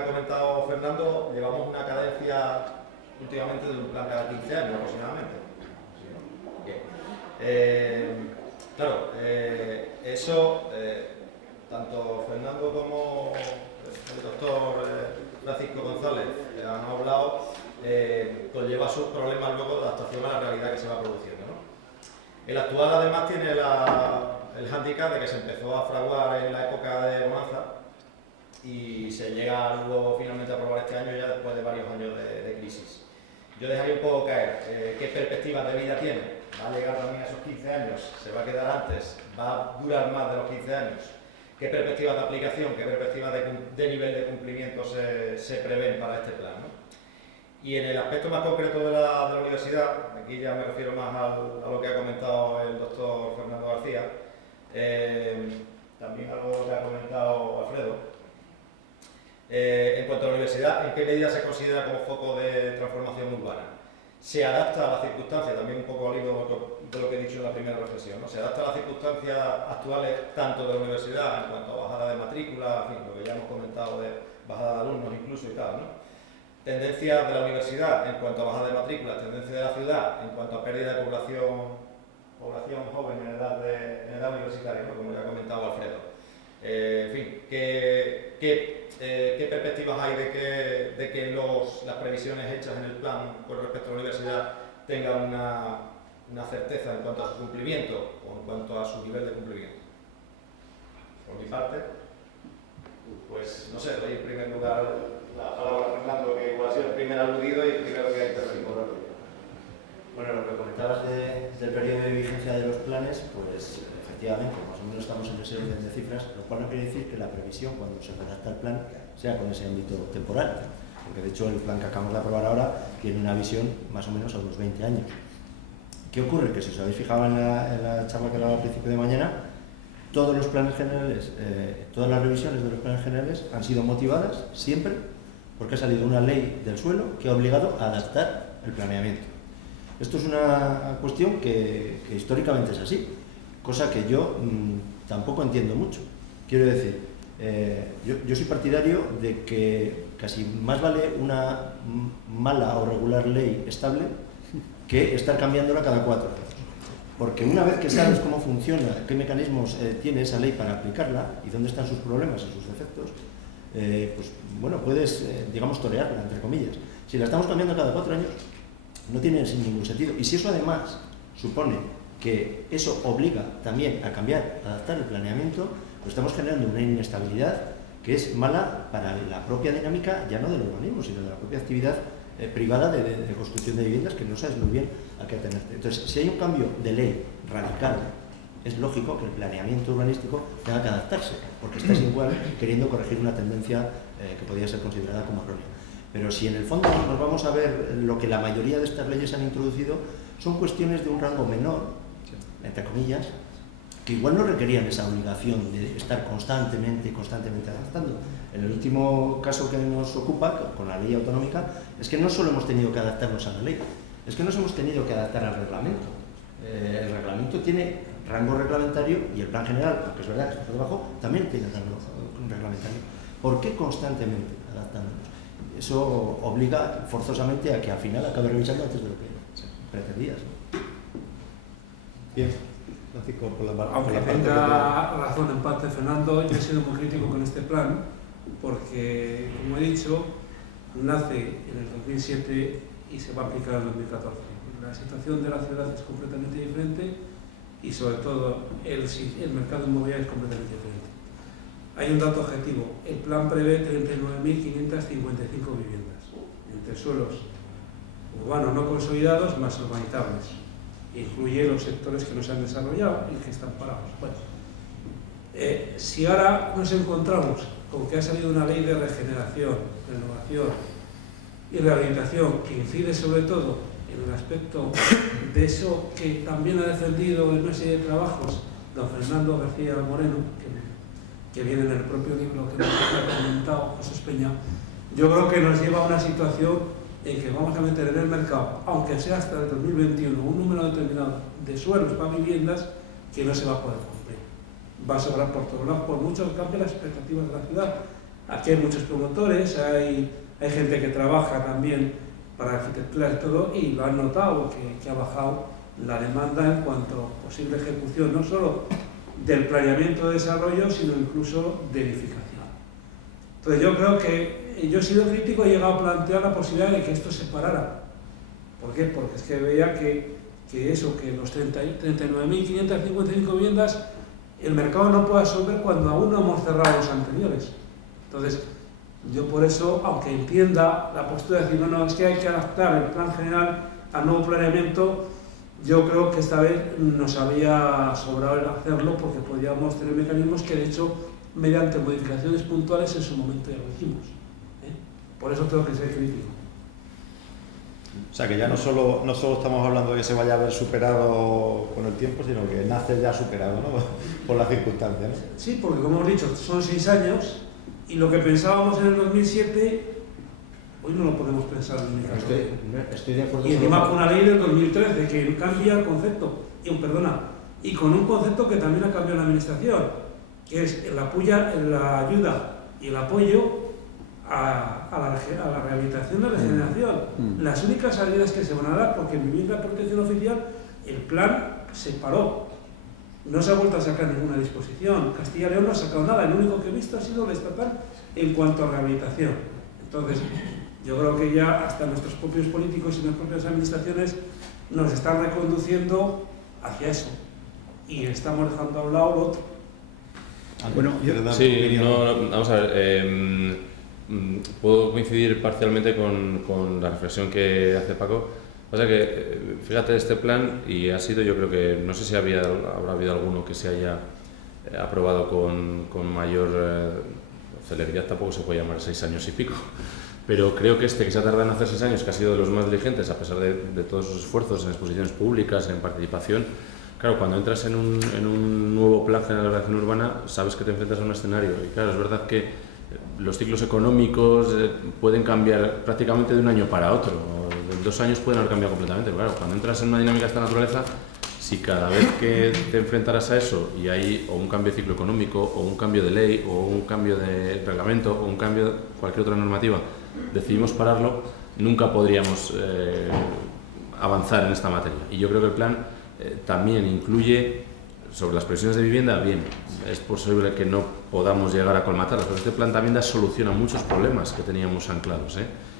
ha comentado Fernando, llevamos una cadencia últimamente de un plan cada 15 años aproximadamente. Bien. Claro, eso, tanto Fernando como el doctor Francisco González han hablado, conlleva sus problemas luego de adaptación a la realidad que se va produciendo, ¿no? El actual además tiene el hándicap de que se empezó a fraguar en la época de bonanza y se llega luego finalmente a aprobar este año ya después de varios años de crisis. Yo dejaría un poco caer qué perspectivas de vida tiene. ¿Va a llegar también a esos 15 años? ¿Se va a quedar antes? ¿Va a durar más de los 15 años? ¿Qué perspectivas de aplicación, qué perspectivas de nivel de cumplimiento se prevén para este plan, ¿no? Y en el aspecto más concreto de la universidad, aquí ya me refiero más a lo que ha comentado el doctor Fernando García, también algo que ha comentado Alfredo. En cuanto a la universidad, ¿en qué medida se considera como foco de transformación urbana? Se adapta a las circunstancias, también un poco al hilo de lo que he dicho en la primera reflexión, ¿no? Se adapta a las circunstancias actuales tanto de la universidad en cuanto a bajada de matrícula, en fin, lo que ya hemos comentado de bajada de alumnos incluso y tal, ¿no? Tendencias de la universidad en cuanto a bajada de matrícula, tendencias de la ciudad en cuanto a pérdida de población joven en edad universitaria, ¿no? Como ya ha comentado Alfredo. En fin, ¿qué perspectivas hay de que las previsiones hechas en el plan con respecto a la universidad tengan una certeza en cuanto a su cumplimiento o en cuanto a su nivel de cumplimiento? Por mi parte, pues no sé, doy en primer lugar la palabra a Fernando, que igual ha sido el primer aludido y el primero que ha intervenido. Bueno, lo que comentabas del periodo de vigencia de los planes, pues efectivamente, más o menos estamos en ese orden de cifras, lo cual no quiere decir que la previsión, cuando se redacta el plan, sea con ese ámbito temporal, porque de hecho el plan que acabamos de aprobar ahora tiene una visión más o menos a unos 20 años. ¿Qué ocurre? Que si os habéis fijado en la charla que daba al principio de mañana, todos los planes generales, todas las revisiones de los planes generales han sido motivadas siempre porque ha salido una ley del suelo que ha obligado a adaptar el planeamiento. Esto es una cuestión que históricamente es así, cosa que yo tampoco entiendo mucho. Quiero decir, yo soy partidario de que casi más vale una mala o regular ley estable que estar cambiándola cada 4 años. Porque una vez que sabes cómo funciona, qué mecanismos tiene esa ley para aplicarla y dónde están sus problemas y sus defectos, pues bueno, puedes, digamos, torearla, entre comillas. Si la estamos cambiando cada 4 años, no tiene ningún sentido. Y si eso además supone que eso obliga también a cambiar, a adaptar el planeamiento, pues estamos generando una inestabilidad que es mala para la propia dinámica, ya no del urbanismo, sino de la propia actividad privada de construcción de viviendas, que no sabes muy bien a qué atenerte. Entonces, si hay un cambio de ley radical, es lógico que el planeamiento urbanístico tenga que adaptarse, porque estás igual queriendo corregir una tendencia que podría ser considerada como errónea. Pero si en el fondo nos vamos a ver lo que la mayoría de estas leyes han introducido, son cuestiones de un rango menor, entre comillas, que igual no requerían esa obligación de estar constantemente adaptando. En el último caso que nos ocupa, con la ley autonómica, es que no solo hemos tenido que adaptarnos a la ley, es que nos hemos tenido que adaptar al reglamento. El reglamento tiene rango reglamentario y el plan general, aunque es verdad que está por debajo, también tiene rango reglamentario. ¿Por qué constantemente adaptándonos? Eso obliga forzosamente a que al final acabe revisando antes de lo que pretendías, ¿no? Bien, Francisco, por la parte. Aunque tenga razón en parte Fernando, yo he sido muy crítico con este plan porque, como he dicho, nace en el 2007 y se va a aplicar en el 2014. La situación de la ciudad es completamente diferente y, sobre todo, el mercado inmobiliario es completamente diferente. Hay un dato objetivo. El plan prevé 39.555 viviendas, entre suelos urbanos no consolidados más urbanizables. Incluye los sectores que no se han desarrollado y que están parados. Bueno, si ahora nos encontramos con que ha salido una ley de regeneración, renovación y rehabilitación que incide sobre todo en el aspecto de eso que también ha defendido en una serie de trabajos don Fernando García Moreno, que viene en el propio libro que nos ha comentado Jesús Peña, yo creo que nos lleva a una situación en que vamos a meter en el mercado, aunque sea hasta el 2021, un número determinado de suelos para viviendas que no se va a poder cumplir. Va a sobrar por todos lados, por mucho que cambie las expectativas de la ciudad. Aquí hay muchos promotores, hay gente que trabaja también para arquitectura y todo, y lo han notado, que ha bajado la demanda en cuanto a posible ejecución, no solo del planeamiento de desarrollo, sino incluso de edificación. Entonces yo creo que yo he sido crítico y he llegado a plantear la posibilidad de que esto se parara. ¿Por qué? Porque es que veía que los 39.555 viviendas, el mercado no puede absorber cuando aún no hemos cerrado los anteriores. Entonces, yo por eso, aunque entienda la postura de decir, no, es que hay que adaptar el plan general al nuevo planeamiento, yo creo que esta vez nos había sobrado el hacerlo, porque podíamos tener mecanismos que, de hecho, mediante modificaciones puntuales en su momento ya lo hicimos. Por eso tengo que ser crítico. O sea que ya no solo estamos hablando de que se vaya a ver superado con el tiempo, sino que nace ya superado, ¿no? Por las circunstancias, ¿no? Sí, porque como hemos dicho, son 6 años y lo que pensábamos en el 2007, hoy no lo podemos pensar en el 2014. Estoy de acuerdo. Y encima con una ley del 2013 que cambia el concepto, y con un concepto que también ha cambiado la administración, que es la ayuda y el apoyo a la rehabilitación y regeneración. Las únicas ayudas que se van a dar, porque en vivienda de protección oficial el plan se paró, no se ha vuelto a sacar ninguna disposición. Castilla y León no ha sacado nada, el único que he visto ha sido el estatal en cuanto a rehabilitación. Entonces, yo creo que ya hasta nuestros propios políticos y nuestras propias administraciones nos están reconduciendo hacia eso y estamos dejando a un lado lo otro. Bueno, sí, vamos a ver. Puedo coincidir parcialmente con la reflexión que hace Paco. Pasa que, fíjate, este plan, y ha sido, yo creo que, no sé si habrá habido alguno que se haya aprobado con mayor celeridad, tampoco se puede llamar 6 años y pico, pero creo que este que se ha tardado en hacer 6 años, que ha sido de los más diligentes, a pesar de todos sus esfuerzos en exposiciones públicas, en participación. Claro, cuando entras en un nuevo plan general de ordenación urbana, sabes que te enfrentas a un escenario, y claro, es verdad que los ciclos económicos pueden cambiar prácticamente de un año para otro, en 2 años pueden haber cambiado completamente. Claro, cuando entras en una dinámica de esta naturaleza, si cada vez que te enfrentaras a eso y hay o un cambio de ciclo económico, o un cambio de ley, o un cambio de reglamento, o un cambio de cualquier otra normativa, decidimos pararlo, nunca podríamos avanzar en esta materia. Y yo creo que el plan también incluye, sobre las previsiones de vivienda, bien, es posible que no podamos llegar a colmatarlas, pero este plan también da solución a muchos problemas que teníamos anclados,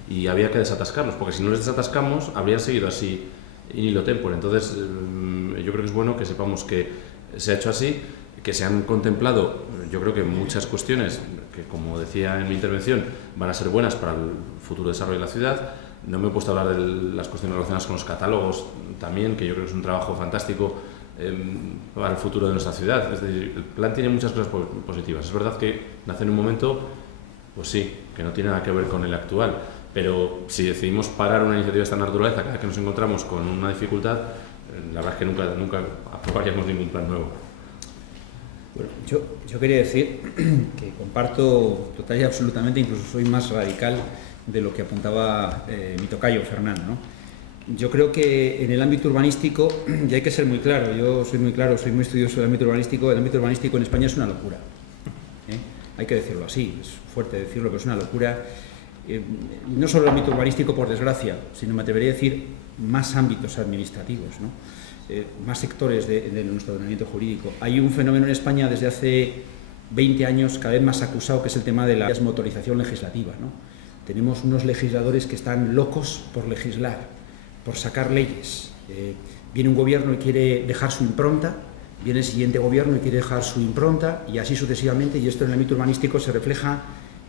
y había que desatascarlos, porque si no los desatascamos, habrían seguido así in illo tempore. Entonces, yo creo que es bueno que sepamos que se ha hecho así, que se han contemplado, yo creo que muchas cuestiones que, como decía en mi intervención, van a ser buenas para el futuro desarrollo de la ciudad. No me he puesto a hablar de las cuestiones relacionadas con los catálogos también, que yo creo que es un trabajo fantástico para el futuro de nuestra ciudad. Es decir, el plan tiene muchas cosas positivas. Es verdad que nace en un momento, pues sí, que no tiene nada que ver con el actual, pero si decidimos parar una iniciativa de esta naturaleza cada vez que nos encontramos con una dificultad, la verdad es que nunca aprobaríamos ningún plan nuevo. Bueno, yo quería decir que comparto total y absolutamente, incluso soy más radical de lo que apuntaba mi tocayo Fernando, ¿no? Yo creo que en el ámbito urbanístico, y hay que ser muy claro, yo soy muy claro, soy muy estudioso del ámbito urbanístico, el ámbito urbanístico en España es una locura. Hay que decirlo así, es fuerte decirlo, pero es una locura. No solo el ámbito urbanístico, por desgracia, sino me atrevería a decir más ámbitos administrativos, ¿no? Más sectores de nuestro ordenamiento jurídico. Hay un fenómeno en España desde hace 20 años cada vez más acusado, que es el tema de la desmotorización legislativa, ¿no? Tenemos unos legisladores que están locos por legislar, por sacar leyes. Viene un gobierno y quiere dejar su impronta, viene el siguiente gobierno y quiere dejar su impronta, y así sucesivamente, y esto en el ámbito urbanístico se refleja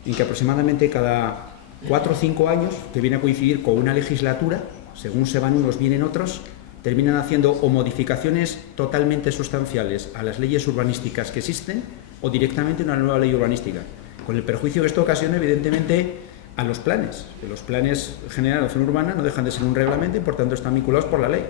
en que aproximadamente cada 4 o 5 años, que viene a coincidir con una legislatura, según se van unos, vienen otros, terminan haciendo o modificaciones totalmente sustanciales a las leyes urbanísticas que existen, o directamente una nueva ley urbanística, con el perjuicio que esto ocasiona, evidentemente, a los planes. Que los planes generales de acción urbana no dejan de ser un reglamento y por tanto están vinculados por la ley.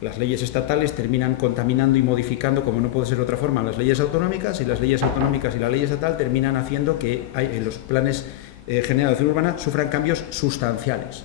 Las leyes estatales terminan contaminando y modificando, como no puede ser de otra forma, las leyes autonómicas, y las leyes autonómicas y la ley estatal terminan haciendo que los planes generales de acción urbana sufran cambios sustanciales.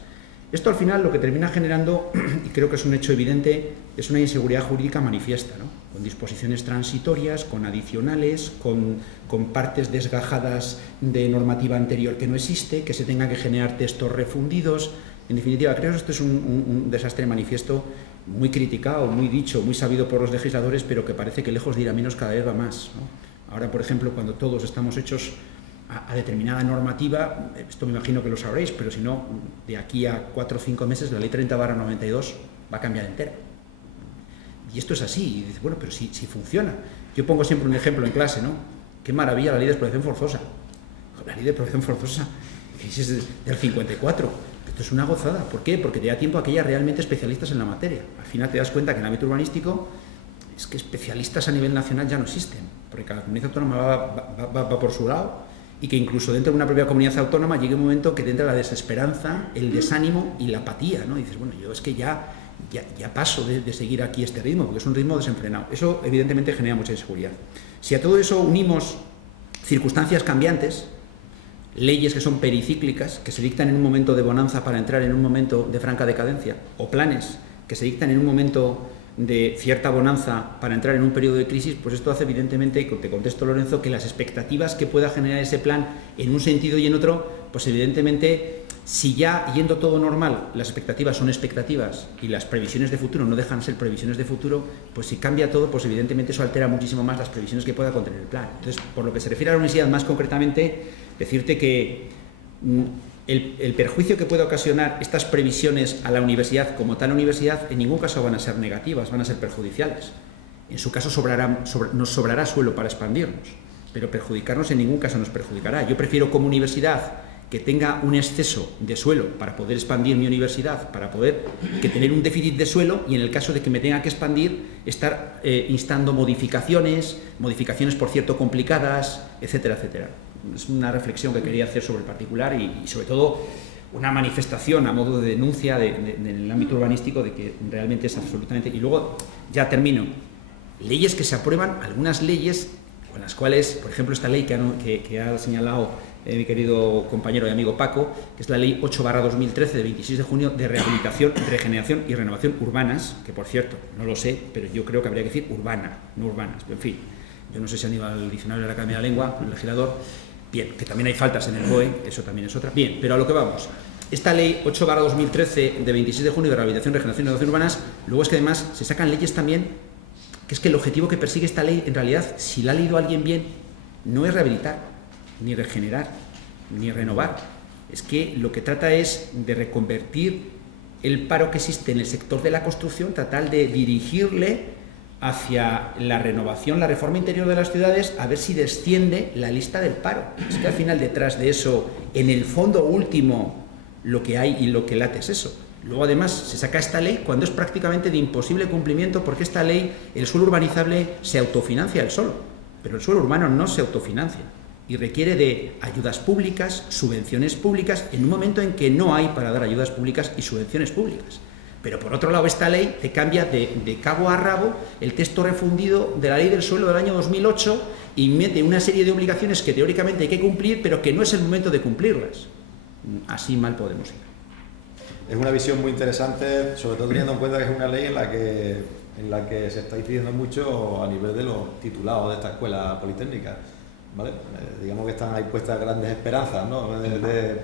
Esto al final lo que termina generando, y creo que es un hecho evidente, es una inseguridad jurídica manifiesta, ¿no? con disposiciones transitorias, con adicionales, con partes desgajadas de normativa anterior que no existe, que se tengan que generar textos refundidos. En definitiva, creo que esto es un desastre manifiesto muy criticado, muy dicho, muy sabido por los legisladores, pero que parece que lejos de ir a menos cada vez va más, ¿no? Ahora, por ejemplo, cuando todos estamos hechos a determinada normativa, esto me imagino que lo sabréis, pero si no, de aquí a 4 o 5 meses la ley 30/92 va a cambiar entera. Y esto es así, y dices, bueno, pero si funciona. Yo pongo siempre un ejemplo en clase, ¿no? Qué maravilla la ley de explotación forzosa. La ley de explotación forzosa, que es del 54. Esto es una gozada. ¿Por qué? Porque te da tiempo a aquellas realmente especialistas en la materia. Al final te das cuenta que en el ámbito urbanístico es que especialistas a nivel nacional ya no existen, porque cada comunidad autónoma va por su lado, y que incluso dentro de una propia comunidad autónoma llegue un momento que te entra la desesperanza, el desánimo y la apatía, ¿no? Y dices, bueno, yo es que ya paso de seguir aquí este ritmo, porque es un ritmo desenfrenado. Eso evidentemente genera mucha inseguridad. Si a todo eso unimos circunstancias cambiantes, leyes que son pericíclicas, que se dictan en un momento de bonanza para entrar en un momento de franca decadencia, o planes que se dictan en un momento de cierta bonanza para entrar en un periodo de crisis, pues esto hace evidentemente, te contesto Lorenzo, que las expectativas que pueda generar ese plan en un sentido y en otro, pues evidentemente, si ya yendo todo normal, las expectativas son expectativas y las previsiones de futuro no dejan de ser previsiones de futuro, pues si cambia todo, pues evidentemente eso altera muchísimo más las previsiones que pueda contener el plan. Entonces, por lo que se refiere a la universidad más concretamente, decirte que el perjuicio que pueda ocasionar estas previsiones a la universidad como tal universidad en ningún caso van a ser negativas, van a ser perjudiciales. En su caso nos sobrará suelo para expandirnos, pero perjudicarnos en ningún caso nos perjudicará. Yo prefiero como universidad que tenga un exceso de suelo para poder expandir mi universidad, para poder tener un déficit de suelo y en el caso de que me tenga que expandir, estar instando modificaciones por cierto complicadas, etcétera, etcétera. Es una reflexión que quería hacer sobre el particular y sobre todo una manifestación a modo de denuncia en el ámbito urbanístico de que realmente es absolutamente... Y luego, ya termino, leyes que se aprueban, algunas leyes con las cuales, por ejemplo, esta ley que ha señalado mi querido compañero y amigo Paco, que es la ley 8/2013 de 26 de junio de rehabilitación, regeneración y renovación urbanas, que por cierto, no lo sé, pero yo creo que habría que decir urbana, no urbanas, en fin, yo no sé si han ido al diccionario de la Academia de la Lengua, el legislador. Bien, que también hay faltas en el BOE, eso también es otra. Bien, pero a lo que vamos. Esta ley 8/2013 de 26 de junio de rehabilitación, regeneración y renovación urbanas, luego es que además se sacan leyes también, que es que el objetivo que persigue esta ley, en realidad, si la ha leído alguien bien, no es rehabilitar, ni regenerar, ni renovar. Es que lo que trata es de reconvertir el paro que existe en el sector de la construcción, tratar de dirigirle hacia la renovación, la reforma interior de las ciudades, a ver si desciende la lista del paro. Es que al final detrás de eso, en el fondo último, lo que hay y lo que late es eso. Luego además se saca esta ley cuando es prácticamente de imposible cumplimiento porque esta ley, el suelo urbanizable se autofinancia el solo, pero el suelo urbano no se autofinancia y requiere de ayudas públicas, subvenciones públicas, en un momento en que no hay para dar ayudas públicas y subvenciones públicas. Pero por otro lado, esta ley te cambia de cabo a rabo el texto refundido de la ley del suelo del año 2008 y mete una serie de obligaciones que teóricamente hay que cumplir, pero que no es el momento de cumplirlas. Así mal podemos ir. Es una visión muy interesante, sobre todo teniendo en cuenta que es una ley en la que se está incidiendo mucho a nivel de los titulados de esta escuela politécnica. ¿Vale? Digamos que están ahí puestas grandes esperanzas, ¿no?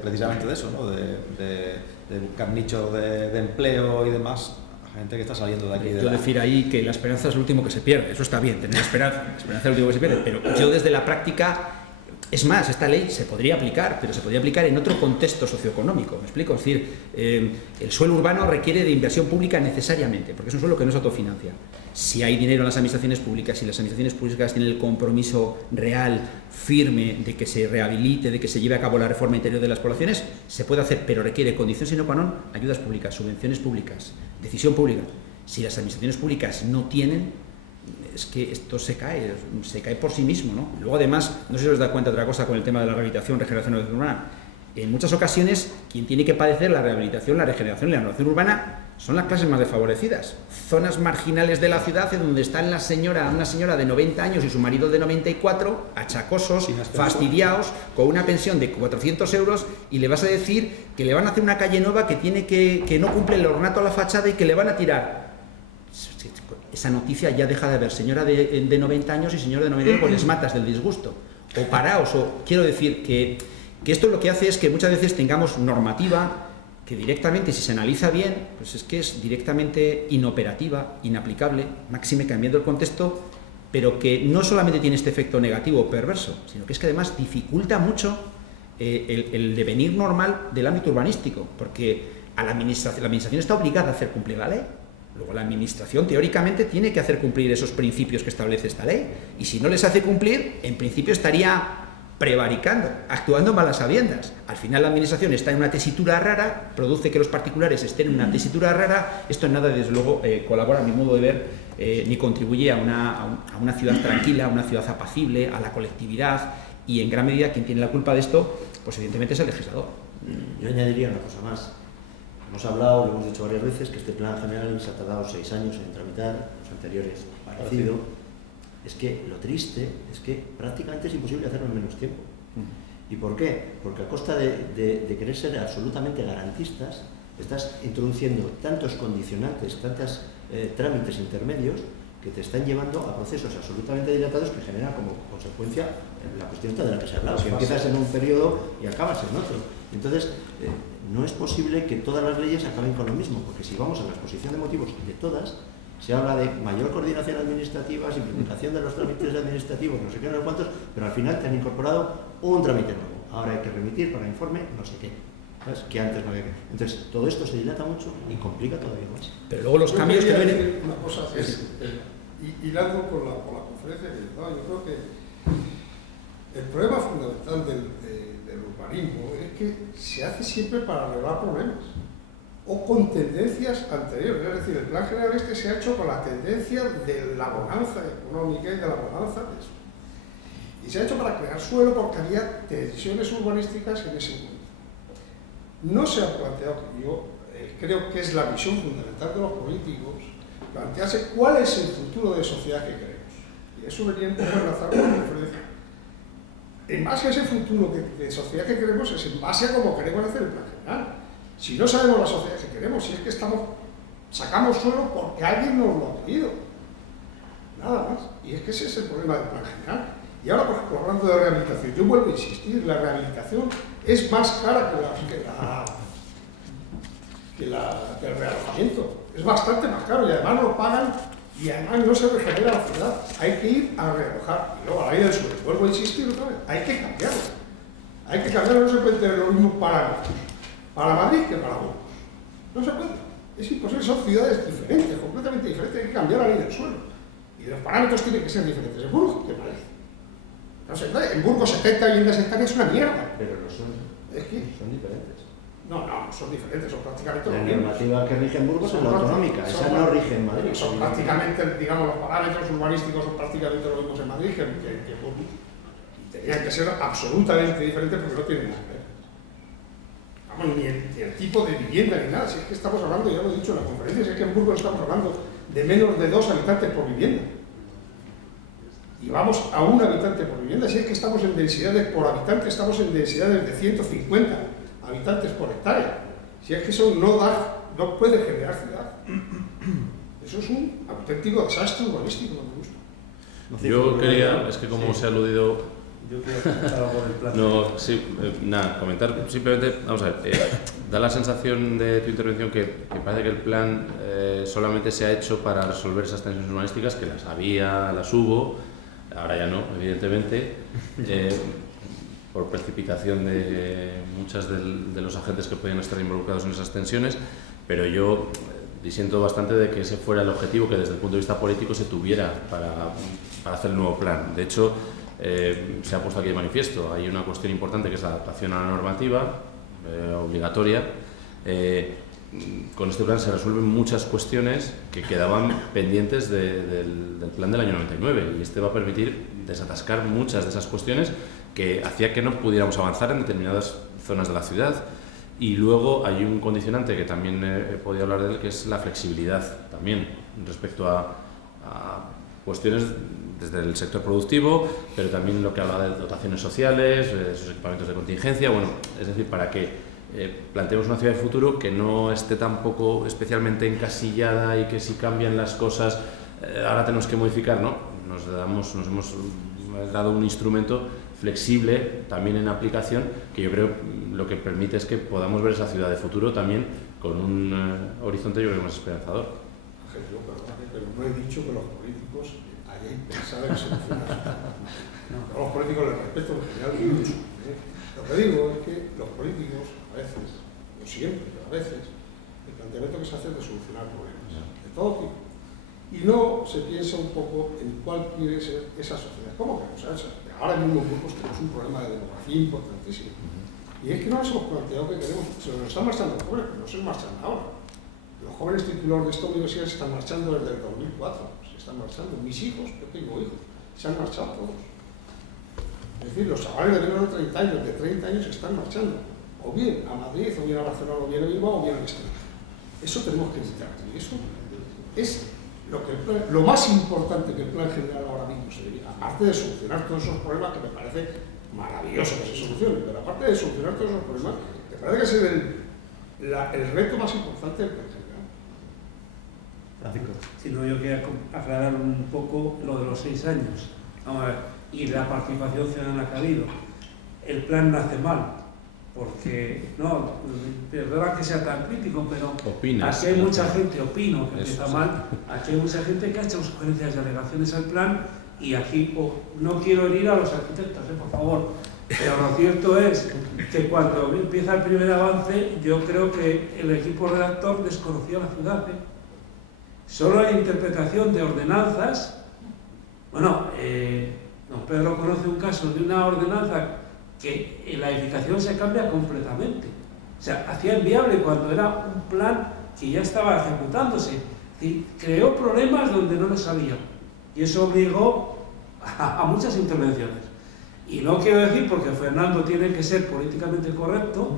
Precisamente de eso, ¿no? De buscar nichos de empleo y demás, a gente que está saliendo de aquí. Yo decir ahí que la esperanza es lo último que se pierde, eso está bien, tener esperanza, la esperanza es lo último que se pierde, pero yo desde la práctica, es más, esta ley se podría aplicar, pero se podría aplicar en otro contexto socioeconómico, ¿me explico? Es decir, el suelo urbano requiere de inversión pública necesariamente, porque es un suelo que no se autofinancia. Si hay dinero en las administraciones públicas, si las administraciones públicas tienen el compromiso real, firme, de que se rehabilite, de que se lleve a cabo la reforma interior de las poblaciones, se puede hacer, pero requiere condición sine qua non, ayudas públicas, subvenciones públicas, decisión pública. Si las administraciones públicas no tienen, es que esto se cae por sí mismo, ¿no? Luego además, no sé si os da cuenta de otra cosa con el tema de la rehabilitación, regeneración y renovación urbana. En muchas ocasiones, quien tiene que padecer la rehabilitación, la regeneración y la renovación urbana son las clases más desfavorecidas. Zonas marginales de la ciudad en donde está una señora de 90 años y su marido de 94, achacosos, fastidiados, con una pensión de 400 euros y le vas a decir que le van a hacer una calle nueva que no cumple el ornato a la fachada y que le van a tirar esa noticia ya deja de haber señora de 90 años y señor de 90 pues les matas del disgusto, o paraos, o quiero decir que esto lo que hace es que muchas veces tengamos normativa que directamente, si se analiza bien, pues es que es directamente inoperativa, inaplicable, máxime cambiando el contexto, pero que no solamente tiene este efecto negativo o perverso, sino que es que además dificulta mucho el devenir normal del ámbito urbanístico, porque la administración está obligada a hacer cumplir la ley. Luego la administración teóricamente tiene que hacer cumplir esos principios que establece esta ley, y si no les hace cumplir, en principio estaría prevaricando, actuando mal a sabiendas. Al final la administración está en una tesitura rara, produce que los particulares estén en una tesitura rara. Esto en nada, desde luego, colabora, a mi modo de ver, ni contribuye a una ciudad tranquila, a una ciudad apacible, a la colectividad, y en gran medida quien tiene la culpa de esto, pues evidentemente es el legislador. Yo añadiría una cosa más. Hemos hablado, lo hemos dicho varias veces, que este plan general se ha tardado 6 años en tramitar, los anteriores parecido. Es que lo triste es que prácticamente es imposible hacerlo en menos tiempo. ¿Y por qué? Porque a costa de querer ser absolutamente garantistas, estás introduciendo tantos condicionantes, tantos trámites intermedios que te están llevando a procesos absolutamente dilatados que generan como consecuencia la cuestión de la que se ha hablado, que empiezas en un periodo y acabas en otro. Entonces, no es posible que todas las leyes acaben con lo mismo, porque si vamos a la exposición de motivos de todas, se habla de mayor coordinación administrativa, simplificación de los trámites administrativos, no sé qué, no sé cuántos, pero al final te han incorporado un trámite nuevo. Ahora hay que remitir para informe, no sé qué. ¿Sabes? Que antes no había que. Entonces, todo esto se dilata mucho y complica todavía más. Pero luego los cambios que vienen. Una cosa es, hilando con la conferencia que yo creo que el problema fundamental del urbanismo es que se hace siempre para arreglar problemas o con tendencias anteriores. Es decir, el plan general se ha hecho con la tendencia de la bonanza económica y de la bonanza de eso. Y se ha hecho para crear suelo porque había tensiones urbanísticas en ese momento. No se ha planteado, yo creo que es la visión fundamental de los políticos, plantearse cuál es el futuro de sociedad que queremos. Y eso venía un poco enlazado con la conferencia. En base a ese futuro de sociedad que queremos, es en base a cómo queremos hacer el plan general. Si no sabemos la sociedad que queremos, si es que sacamos suelo porque alguien nos lo ha pedido. Nada más. Y es que ese es el problema del plan general. Y ahora, por ejemplo, hablando de rehabilitación, yo vuelvo a insistir, la rehabilitación es más cara que el realojamiento. Es bastante más caro y además lo pagan y además no se regenera la ciudad. Hay que ir a realojar. Y luego a la ley del suelo, vuelvo a insistir otra vez, hay que cambiarlo. Hay que cambiarlo, no se puede tener los mismos parámetros para Madrid que para Burgos. No se puede. Es imposible, son ciudades diferentes, completamente diferentes. Hay que cambiar la ley del suelo. Y los parámetros tienen que ser diferentes en Burgos que en Madrid. No sé, en Burgos 70 viviendas hectáreas es una mierda. Pero no son, ¿es que? son diferentes. No, son diferentes, son prácticamente La los mismos. normativa que rige en Burgos es la autonómica, esa no rige en Madrid. Son prácticamente, digamos, los parámetros urbanísticos son prácticamente los mismos en Madrid que en Burgos. Y tenían que ser absolutamente diferentes porque no tienen nada que ver. Vamos, ni el tipo de vivienda ni nada. Si es que estamos hablando, ya lo he dicho en la conferencia, si es que en Burgos estamos hablando de menos de 2 habitantes por vivienda. Y vamos a 1 habitante por vivienda. Si es que estamos en densidades por habitante, estamos en densidades de 150 habitantes por hectárea. Si es que eso no puede generar ciudad. Eso es un auténtico desastre urbanístico, no me gusta. Yo quería, es que como se ha aludido... Yo quería comentar algo del plan. No, sí, nada, comentar simplemente, vamos a ver, da la sensación de tu intervención que parece que el plan solamente se ha hecho para resolver esas tensiones urbanísticas, que las había, las hubo, ahora ya no, evidentemente, por precipitación de muchos de los agentes que podían estar involucrados en esas tensiones, pero yo disiento bastante de que ese fuera el objetivo que desde el punto de vista político se tuviera para hacer el nuevo plan. De hecho, se ha puesto aquí de manifiesto, hay una cuestión importante que es la adaptación a la normativa obligatoria. Con este plan se resuelven muchas cuestiones que quedaban pendientes del plan del año 99 y este va a permitir desatascar muchas de esas cuestiones que hacía que no pudiéramos avanzar en determinadas zonas de la ciudad. Y luego hay un condicionante que también he podido hablar de él, que es la flexibilidad también respecto a cuestiones desde el sector productivo, pero también lo que habla de dotaciones sociales, esos equipamientos de contingencia, bueno, es decir, para que planteemos una ciudad de futuro que no esté tampoco especialmente encasillada y que si cambian las cosas ahora tenemos que modificar, ¿no? Nos hemos dado un instrumento flexible también en aplicación que yo creo lo que permite es que podamos ver esa ciudad de futuro también con un horizonte yo creo más esperanzador. Ángel, yo perdóname, pero no he dicho que los políticos hayan pensado en solucionar. A los políticos les respeto en general mucho. Lo que digo es que los políticos a veces, no siempre, pero a veces, el planteamiento que se hace es de solucionar problemas de todo tipo. Y no se piensa un poco en cuál quiere ser esa sociedad. ¿Cómo que? O sea, ahora mismo grupos tenemos un problema de demografía importantísimo. Y es que no nos hemos planteado que queremos, se nos están marchando los jóvenes, pero no se marchan ahora. Los jóvenes titulares de esta universidad se están marchando desde el 2004, se están marchando. Mis hijos, yo tengo hijos, se han marchado todos. Es decir, los chavales de menos de 30 años, de 30 años se están marchando. O bien a Madrid, o bien a Barcelona, o bien a Bilbao, o bien a Extremadura. Eso tenemos que evitar. Y eso es lo más importante que el plan general ahora mismo se debería, aparte de solucionar todos esos problemas que me parece maravilloso que se solucionen, pero aparte de solucionar todos esos problemas, me parece que es el reto más importante del plan general. Francisco. Si no, yo quería aclarar un poco lo de los 6 años. Vamos a ver, y la participación ciudadana que ha habido. El plan nace mal, porque, no, perdona que sea tan crítico, pero Opinas, aquí hay mucha gente, opino que eso, empieza sí. mal, aquí hay mucha gente que ha hecho sugerencias y alegaciones al plan, y aquí no quiero herir a los arquitectos, por favor, pero lo cierto es que cuando empieza el primer avance, yo creo que el equipo redactor desconocía la ciudad. Solo la interpretación de ordenanzas, bueno, don Pedro conoce un caso de una ordenanza que la edificación se cambia completamente. O sea, hacía inviable cuando era un plan que ya estaba ejecutándose. Y creó problemas donde no les sabía. Y eso obligó a muchas intervenciones. Y no quiero decir porque Fernando tiene que ser políticamente correcto,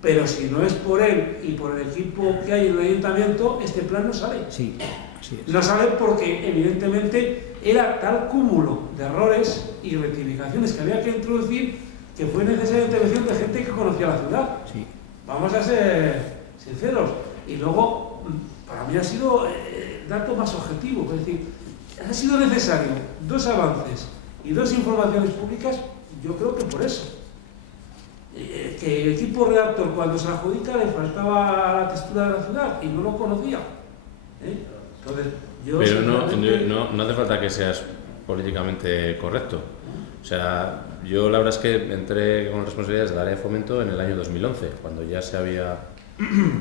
pero si no es por él y por el equipo que hay en el ayuntamiento, este plan no sale. Sí, así es. No sale porque evidentemente era tal cúmulo de errores y rectificaciones que había que introducir que fue necesaria intervención de gente que conocía la ciudad. Sí. Vamos a ser sinceros. Y luego, para mí ha sido el dato más objetivo, es decir, ha sido necesario 2 avances y 2 informaciones públicas, yo creo que por eso. Que el equipo redactor cuando se adjudica le faltaba la textura de la ciudad y no lo conocía. Entonces, yo pero sinceramente... no hace falta que seas políticamente correcto. O sea, yo la verdad es que entré con responsabilidades del área de fomento en el año 2011, cuando ya se había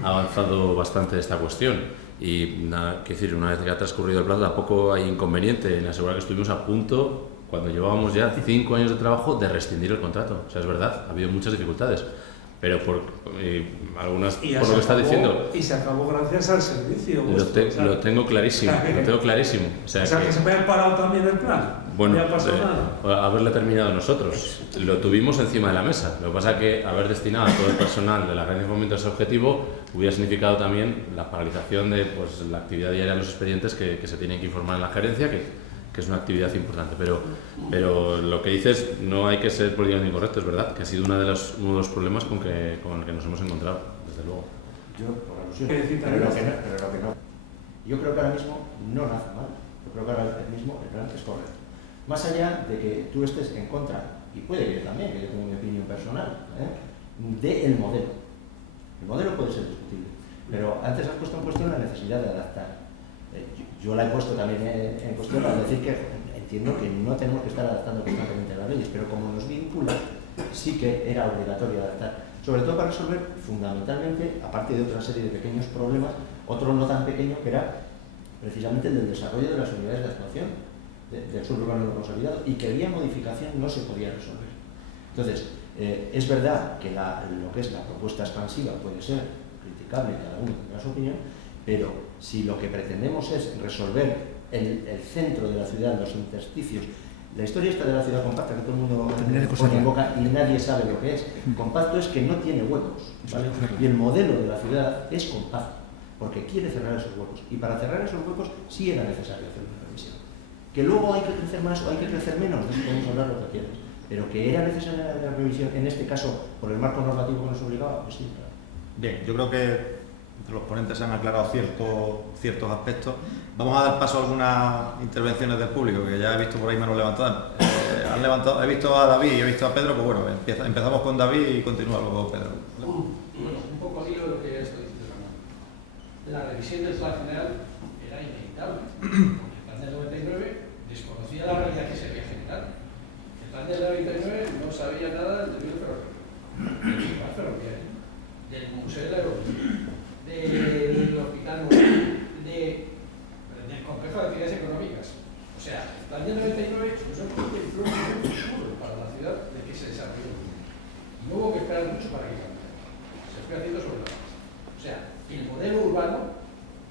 avanzado bastante esta cuestión. Y nada, quiero decir, una vez que ha transcurrido el plazo, tampoco hay inconveniente en asegurar que estuvimos a punto, cuando llevábamos ya 5 años de trabajo, de rescindir el contrato. O sea, es verdad, ha habido muchas dificultades, pero por algunas, por lo que está diciendo... Y se acabó gracias al servicio. Lo tengo clarísimo, lo tengo clarísimo. O sea que se puede haber parado también el plan. Bueno, no pasó nada. haberlo terminado nosotros. Lo tuvimos encima de la mesa. Lo que pasa es que haber destinado a todo el personal de la Agencia de Fomento a ese objetivo hubiera significado también la paralización de pues, la actividad diaria de los expedientes que se tienen que informar en la gerencia, que es una actividad importante. Pero lo que dices, no hay que ser políticamente incorrecto, es verdad, que ha sido uno de los problemas con el que nos hemos encontrado, desde luego. Yo, por alusión, pero lo que no. Yo creo que ahora mismo no nace mal. Yo creo que ahora mismo el plan es correcto. Más allá de que tú estés en contra, y puede que yo también, que yo tengo mi opinión personal, del modelo. El modelo puede ser discutible, pero antes has puesto en cuestión la necesidad de adaptar. Yo la he puesto también en cuestión para decir que entiendo que no tenemos que estar adaptando constantemente las leyes, pero como nos vincula, sí que era obligatorio adaptar. Sobre todo para resolver fundamentalmente, aparte de otra serie de pequeños problemas, otro no tan pequeño que era precisamente el del desarrollo de las unidades de actuación del suelo urbano no consolidado y que vía modificación no se podía resolver. Entonces, es verdad que lo que es la propuesta expansiva puede ser criticable, cada uno tenga su opinión, pero si lo que pretendemos es resolver el centro de la ciudad, los intersticios, la historia esta de la ciudad compacta que todo el mundo pone en boca y nadie sabe lo que es. Compacto es que no tiene huecos, ¿vale? Y el modelo de la ciudad es compacto, porque quiere cerrar esos huecos. Y para cerrar esos huecos sí era necesario hacer una revisión. Que luego hay que crecer más o hay que crecer menos, de eso podemos hablar lo que quieras. pero que era necesaria la revisión en este caso por el marco normativo que nos obligaba, pues sí, claro. Bien, yo creo que los ponentes han aclarado ciertos aspectos. Vamos a dar paso a algunas intervenciones del público, que ya he visto por ahí manos levantadas. He visto a David y he visto a Pedro, pues bueno, empezamos con David y continúa luego Pedro. Bueno, un poco al hilo de lo que ya estoy diciendo. La revisión del plan general era inevitable, porque el plan del 99 desconocía la realidad que se había generado. El plan del 99 no sabía nada del ferroviario, del Museo del Aeropuerto, del Hospital Nuevo, del Complejo de Actividades Económicas. O sea, el plan del 99 no contempló un futuro para la ciudad de que se desarrolló. Y no hubo que esperar mucho para que cambiara. Se fue haciendo sobre la base. O sea, el modelo urbano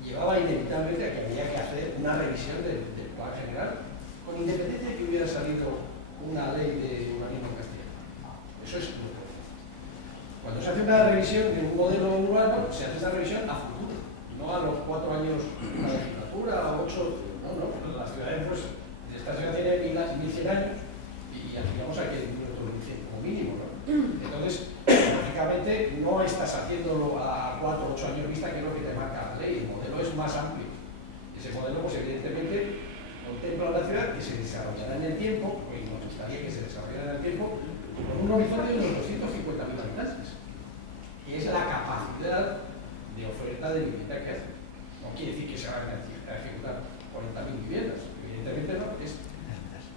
llevaba inevitablemente a que había que hacer una revisión del plan general, con independencia de que hubiera salido una ley de urbanismo castellano. Eso es lo que cuando se hace una revisión de un modelo urbano, se hace esa revisión a futuro, no a los 4 años de una legislatura, a 8. No, las ciudades, pues, esta ciudad tiene 1100 años y aquí vamos a que vivir otros 1100 como mínimo, ¿no? Entonces, lógicamente, no estás haciéndolo a 4 o 8 años vista, que es lo que te marca la ley. El modelo es más amplio. Ese modelo, pues, evidentemente, contempla una ciudad que se desarrollará en el tiempo, pues nos gustaría que se desarrollara en el tiempo, con un horizonte de unos 250.000 habitantes, que es la capacidad de oferta de vivienda que hace. No quiere decir que se van a ejecutar 40.000 viviendas, evidentemente no, es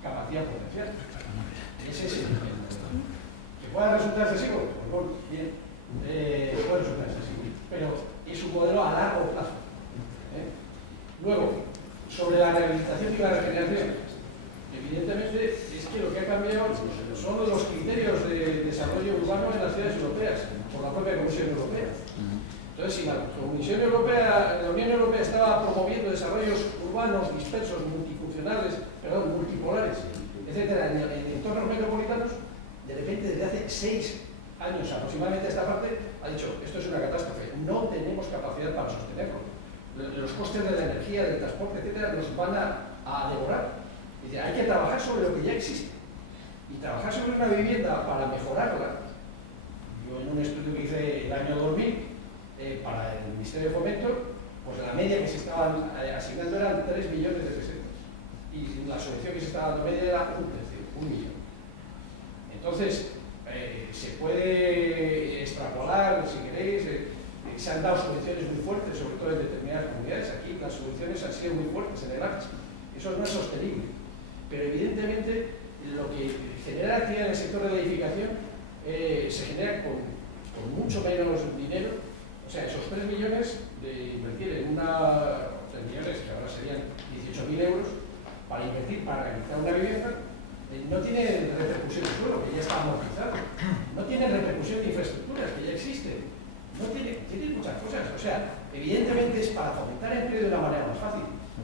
capacidad potencial. Ese es el que pueda resultar excesivo, pues bien, puede resultar excesivo, pero es un modelo a largo plazo. Luego, sobre la rehabilitación y la regeneración, evidentemente es que lo que ha cambiado son los criterios de desarrollo urbano en las ciudades europeas, por la propia Comisión Europea. Entonces, si la Comisión Europea, la Unión Europea estaba promoviendo desarrollos urbanos dispersos, multipolares, etcétera, en entornos metropolitanos, de repente desde hace 6 años aproximadamente esta parte ha dicho, esto es una catástrofe, no tenemos capacidad para sostenerlo. Los costes de la energía, del transporte, etcétera, nos van a devorar. Dice, hay que trabajar sobre lo que ya existe. Y trabajar sobre una vivienda para mejorarla. Yo en un estudio que hice el año 2000, para el Ministerio de Fomento, pues la media que se estaban asignando eran 3 millones de pesetas. Y la solución que se estaba dando media era un tercio, 1 millón. Entonces, se puede extrapolar, si queréis, se han dado subvenciones muy fuertes, sobre todo en determinadas comunidades. Aquí las subvenciones han sido muy fuertes en el ACS. Eso no es sostenible. Pero evidentemente, lo que genera actividad en el sector de la edificación se genera con mucho menos dinero. O sea, esos 3 millones de invertir en 3 millones, que ahora serían 18.000 euros, para invertir, para realizar una vivienda, no tiene repercusión de suelo, que ya está amortizado. No tiene repercusión de infraestructuras, que ya existen. No tiene muchas cosas. O sea, evidentemente es para fomentar el empleo de una manera más fácil,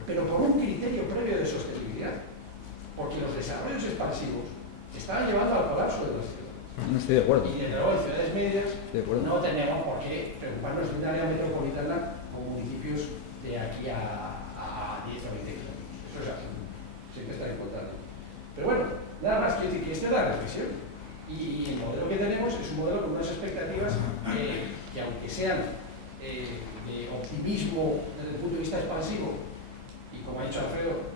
pero con un criterio previo de sostenibilidad. Porque los desarrollos expansivos estaban llevando al colapso de las ciudades. No estoy de acuerdo. Y desde luego en ciudades medias no tenemos por qué preocuparnos de un área metropolitana con municipios de aquí a 10 o 20 kilómetros. Eso es así. Siempre está en contra de ello. Pero bueno, nada más quiero decir que esta es la reflexión. Y el modelo que tenemos es un modelo con unas expectativas que aunque sean de optimismo desde el punto de vista expansivo, y como ha dicho Alfredo,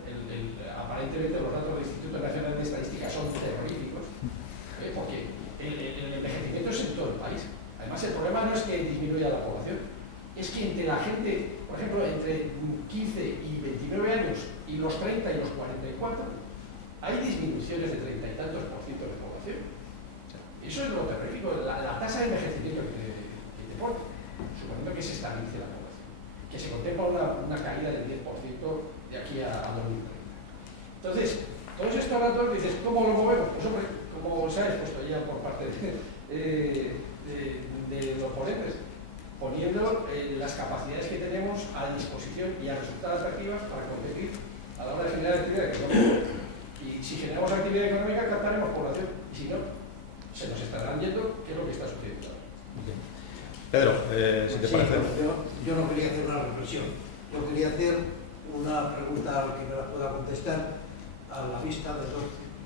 aparentemente los datos del Instituto Nacional de Estadística son terroríficos, porque el envejecimiento es en todo el país. Además, el problema no es que disminuya la población, es que entre la gente, por ejemplo, entre 15 y 29 años y los 30 y los 44, hay disminuciones de 30 y tantos % de población. Eso es lo terrorífico, la tasa de envejecimiento que te pone, suponiendo que se estabilice la población, que se contempla una caída del 10% de aquí a 2030. Entonces, todos estos datos, dices, ¿cómo lo movemos? Pues hombre, como se ha expuesto ya por parte de los ponentes, poniendo las capacidades que tenemos a disposición y a resultar atractivas para competir a la hora de generar actividad económica. Y si generamos actividad económica, captaremos población. Y si no, se nos estarán yendo, que es lo que está sucediendo ahora. Pedro, si te parece. Yo no quería hacer una reflexión. Yo quería hacer una pregunta al que me la pueda contestar a la vista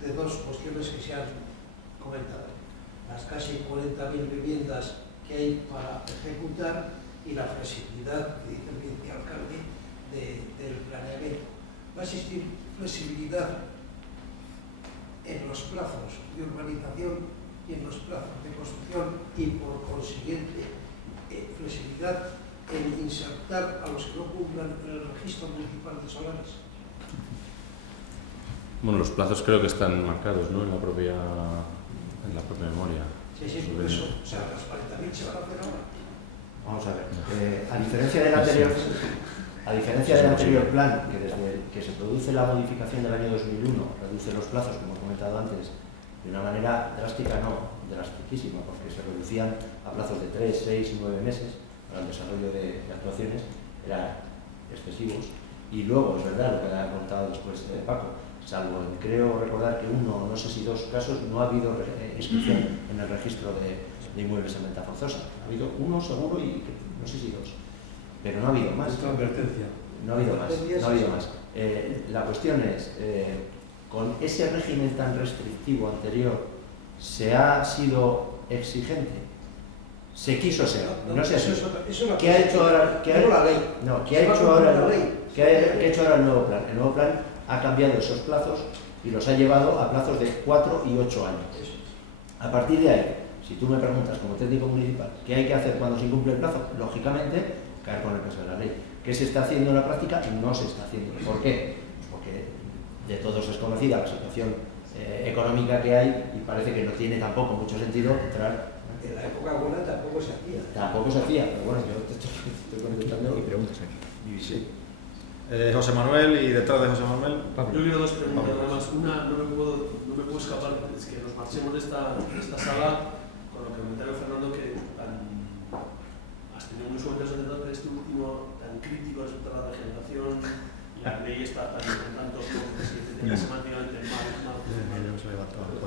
de dos cuestiones que se han comentado. Las casi 40.000 viviendas que hay para ejecutar y la flexibilidad, que dice el vicealcalde, del planeamiento. Va a existir flexibilidad en los plazos de urbanización y en los plazos de construcción y, por consiguiente, flexibilidad en insertar a los que no cumplan en el registro municipal de solares. Bueno, los plazos creo que están marcados, ¿no? En la propia memoria. Sí, por eso. O sea, las 40.000 se van a hacer ahora. Vamos a ver. A diferencia del anterior plan, que desde que se produce la modificación del año 2001 reduce los plazos, como he comentado antes, de una manera drástica, no, drastiquísima, porque se reducían a plazos de 3, 6 y 9 meses para el desarrollo de actuaciones, eran excesivos. Y luego, es verdad, lo que ha contado después Paco, salvo creo recordar que uno, no sé si dos casos, no ha habido inscripción en el registro de inmuebles en venta forzosa. Ha habido uno seguro y no sé si dos, pero no ha habido más. No ha habido más. La cuestión es, con ese régimen tan restrictivo anterior, ¿se ha sido exigente? Se quiso ser, no sé si. ¿Qué ha hecho ahora? ¿Qué ha hecho ahora el nuevo plan? El nuevo plan ha cambiado esos plazos y los ha llevado a plazos de 4 y 8 años. A partir de ahí, si tú me preguntas como técnico municipal qué hay que hacer cuando se incumple el plazo, lógicamente caer con el peso de la ley. ¿Qué se está haciendo en la práctica? No se está haciendo. ¿Por qué? Pues porque de todos es conocida la situación económica que hay y parece que no tiene tampoco mucho sentido entrar. En la época buena tampoco se hacía. Tampoco se hacía, pero bueno, yo te estoy contestando. Y preguntas aquí. Sí. José Manuel, y detrás de José Manuel, Yo quiero dos preguntas nada más. Una, no me puedo escapar, es que nos marchemos de esta sala con lo que comentaba Fernando, que has tenido muchos comentarios de este último tan crítico respecto a la regeneración, la ley está en tantos nombres y semánticamente mal.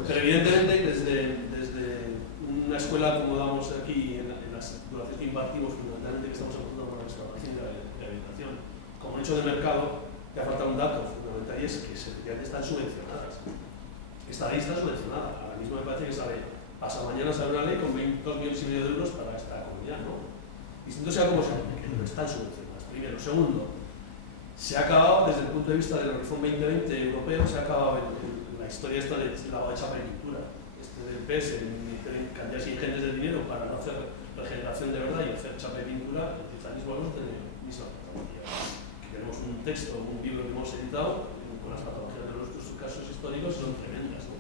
Pero evidentemente desde una escuela como damos aquí, en las duraciones que impartimos, fundamentalmente que estamos apuntando para la restauración y la rehabilitación, como hecho de mercado, te ha faltado un dato fundamental y es que efectivamente están subvencionadas. Esta ley está subvencionada. Ahora mismo me parece que sale, pasa mañana sale una ley con 2,5 millones de euros para esta comunidad, ¿no? Distinto sea como sea, pero están subvencionadas. Primero. Segundo, se ha acabado desde el punto de vista del Horizonte 2020 europeo, se ha acabado la historia esta de lavado de chapa y pintura. Del PS, cantidades ingentes de dinero para no hacer regeneración de verdad y hacer chapa y pintura, el cristianismo no tiene misma patología. Tenemos un texto, un libro que hemos editado con las patologías de nuestros casos históricos, son tremendas, ¿no?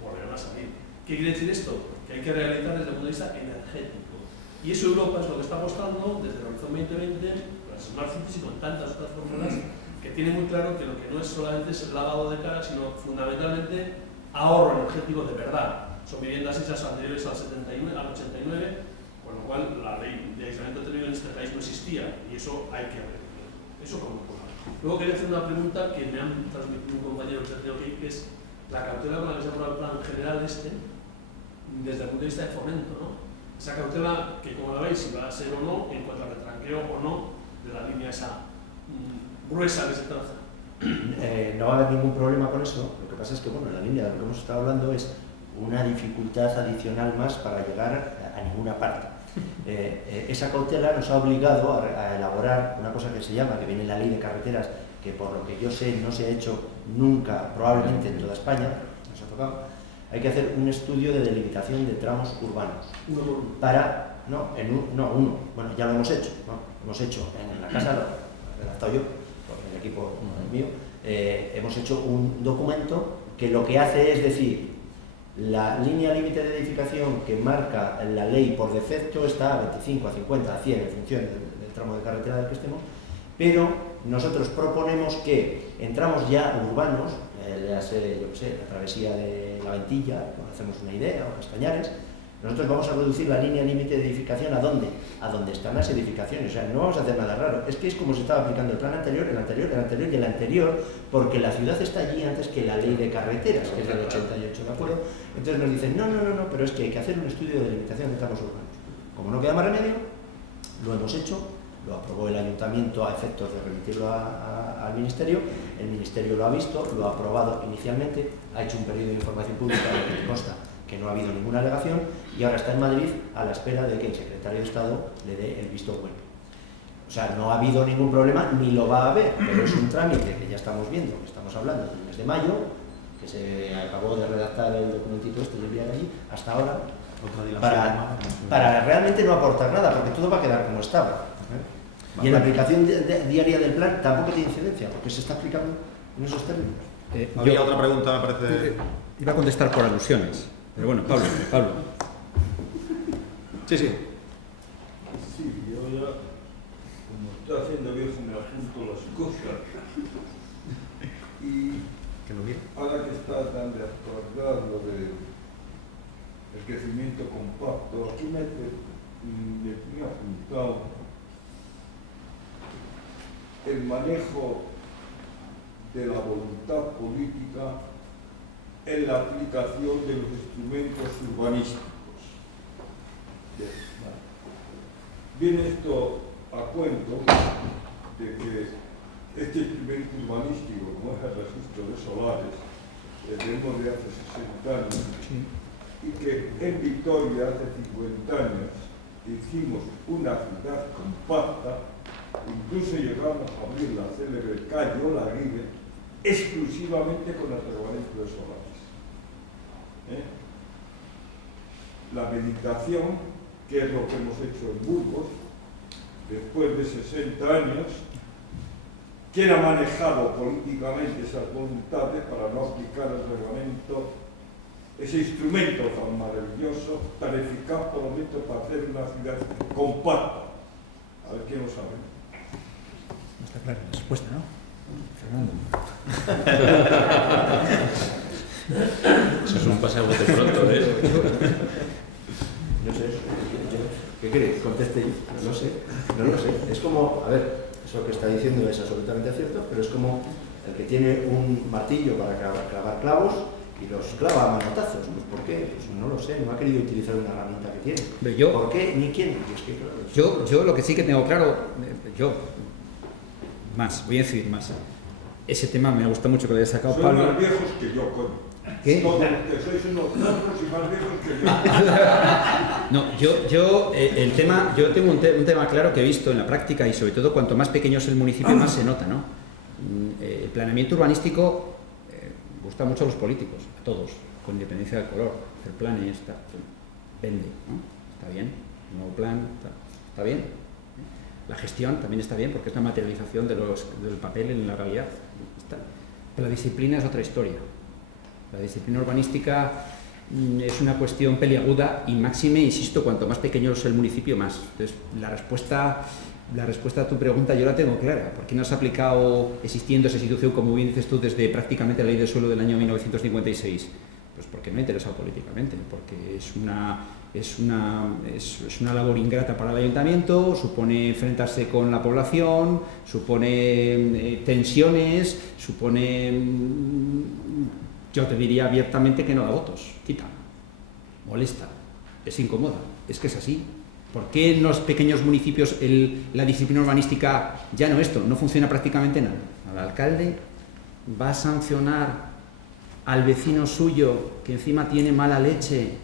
Volverán a salir. ¿Qué quiere decir esto? Que hay que realizar desde el punto de vista energético. Y eso Europa es lo que está apostando desde el Horizonte 2020, con las Smart Cities y con tantas otras fórmulas, que tiene muy claro que lo que no es solamente es el lavado de cara, sino fundamentalmente ahorro energético de verdad. Son viviendas hechas anteriores al 89, con lo cual la ley de aislamiento térmico en este país no existía y eso hay que revertirlo. Eso como cosa. Luego quería hacer una pregunta que me han transmitido un compañero que es la cautela con la que se aprueba el plan general desde el punto de vista de fomento, ¿no? Esa cautela que, como la veis, si va a ser o no, en cuanto al retranqueo o no de la línea esa gruesa que se traza. No va a haber ningún problema con eso. Lo que pasa es que, bueno, la línea de lo que hemos estado hablando es una dificultad adicional más para llegar a ninguna parte. Esa cautela nos ha obligado a elaborar una cosa que se llama, que viene en la ley de carreteras, que por lo que yo sé no se ha hecho nunca, probablemente en toda España, nos ha tocado. Hay que hacer un estudio de delimitación de tramos urbanos. Para, uno, bueno, ya lo hemos hecho, ¿no? Hemos hecho en la casa, lo he redactado yo, con el equipo mío, hemos hecho un documento que lo que hace es decir, la línea límite de edificación que marca la ley por defecto está a 25, a 50, a 100 en función del tramo de carretera del que estemos, pero nosotros proponemos que en tramos ya urbanos, ya sé, yo qué sé, la travesía de la Ventilla, para hacernos una idea, o Castañares, nosotros vamos a reducir la línea límite de edificación ¿a dónde? A donde están las edificaciones, o sea, no vamos a hacer nada raro, es que es como se estaba aplicando el plan anterior, el anterior y el anterior, porque la ciudad está allí antes que la ley de carreteras, que es del 88, ¿de acuerdo? Entonces nos dicen, no, pero es que hay que hacer un estudio de delimitación de tramos urbanos. Como no queda más remedio, lo hemos hecho, lo aprobó el ayuntamiento a efectos de remitirlo al ministerio, el ministerio lo ha visto, lo ha aprobado inicialmente, ha hecho un periodo de información pública en el que consta que no ha habido ninguna alegación y ahora está en Madrid a la espera de que el secretario de Estado le dé el visto bueno. O sea, no ha habido ningún problema ni lo va a haber, pero es un trámite que ya estamos viendo, que estamos hablando del mes de mayo, que se acabó de redactar el documentito este y enviar allí, hasta ahora, para realmente no aportar nada, porque todo va a quedar como estaba. Y en la aplicación diaria del plan tampoco tiene incidencia, porque se está aplicando en esos términos. Había otra pregunta, me parece. Iba a contestar por alusiones, pero bueno, Pablo. Sí. Sí, yo ya, como estoy haciendo viejo, me apunto las cosas. Y ahora que está tan de actualidad lo de el crecimiento compacto, aquí me he apuntado el manejo de la voluntad política en la aplicación de los instrumentos urbanísticos. Viene esto a cuento de que este instrumento urbanístico, como es el registro de solares, tenemos de hace 60 años, y que en Vitoria hace 50 años hicimos una ciudad compacta, incluso llegamos a abrir la célebre calle Olaguirre exclusivamente con el reglamento de solares. La meditación, que es lo que hemos hecho en Burgos, después de 60 años, ¿quién ha manejado políticamente esas voluntades para no aplicar el reglamento, ese instrumento tan maravilloso, tan eficaz por lo menos para hacer una ciudad compacta? A ver quién lo sabe. No está clara la respuesta, ¿no? Fernando. Eso es un pase a bote pronto, ¿eh? No sé, ¿qué queréis? Conteste yo. No lo sé. Es como, a ver, eso que está diciendo es absolutamente cierto, pero es como el que tiene un martillo para clavar clavos y los clava a manotazos. Pues ¿por qué? Pues no lo sé, no ha querido utilizar una herramienta que tiene. ¿Por qué? Ni quién. Es que, claro, yo lo que sí que tengo claro, voy a decidir más. Ese tema me gusta mucho que lo haya sacado Sois Pablo. más viejos que yo, coño. ¿Qué? Que sois unos zorros y más viejos que yo. No, yo tengo un tema claro que he visto en la práctica y sobre todo cuanto más pequeño es el municipio más se nota, ¿no? El planeamiento urbanístico gusta mucho a los políticos, a todos, con independencia del color. Hacer planes, vende, ¿no? Está bien, un nuevo plan, está bien. La gestión también está bien porque es la materialización del papel en la realidad. Pero la disciplina es otra historia. La disciplina urbanística es una cuestión peliaguda y máxime, insisto, cuanto más pequeño es el municipio, más. Entonces, la respuesta a tu pregunta yo la tengo clara. ¿Por qué no se ha aplicado, existiendo esa institución, como bien dices tú, desde prácticamente la ley del suelo del año 1956? Pues porque no ha interesado políticamente, porque es una labor ingrata para el ayuntamiento, supone enfrentarse con la población, supone tensiones, supone, yo te diría abiertamente que no da votos, quita, molesta, es incómoda, es que es así. ¿Por qué en los pequeños municipios la disciplina urbanística ya no funciona prácticamente nada? Al alcalde va a sancionar al vecino suyo que encima tiene mala leche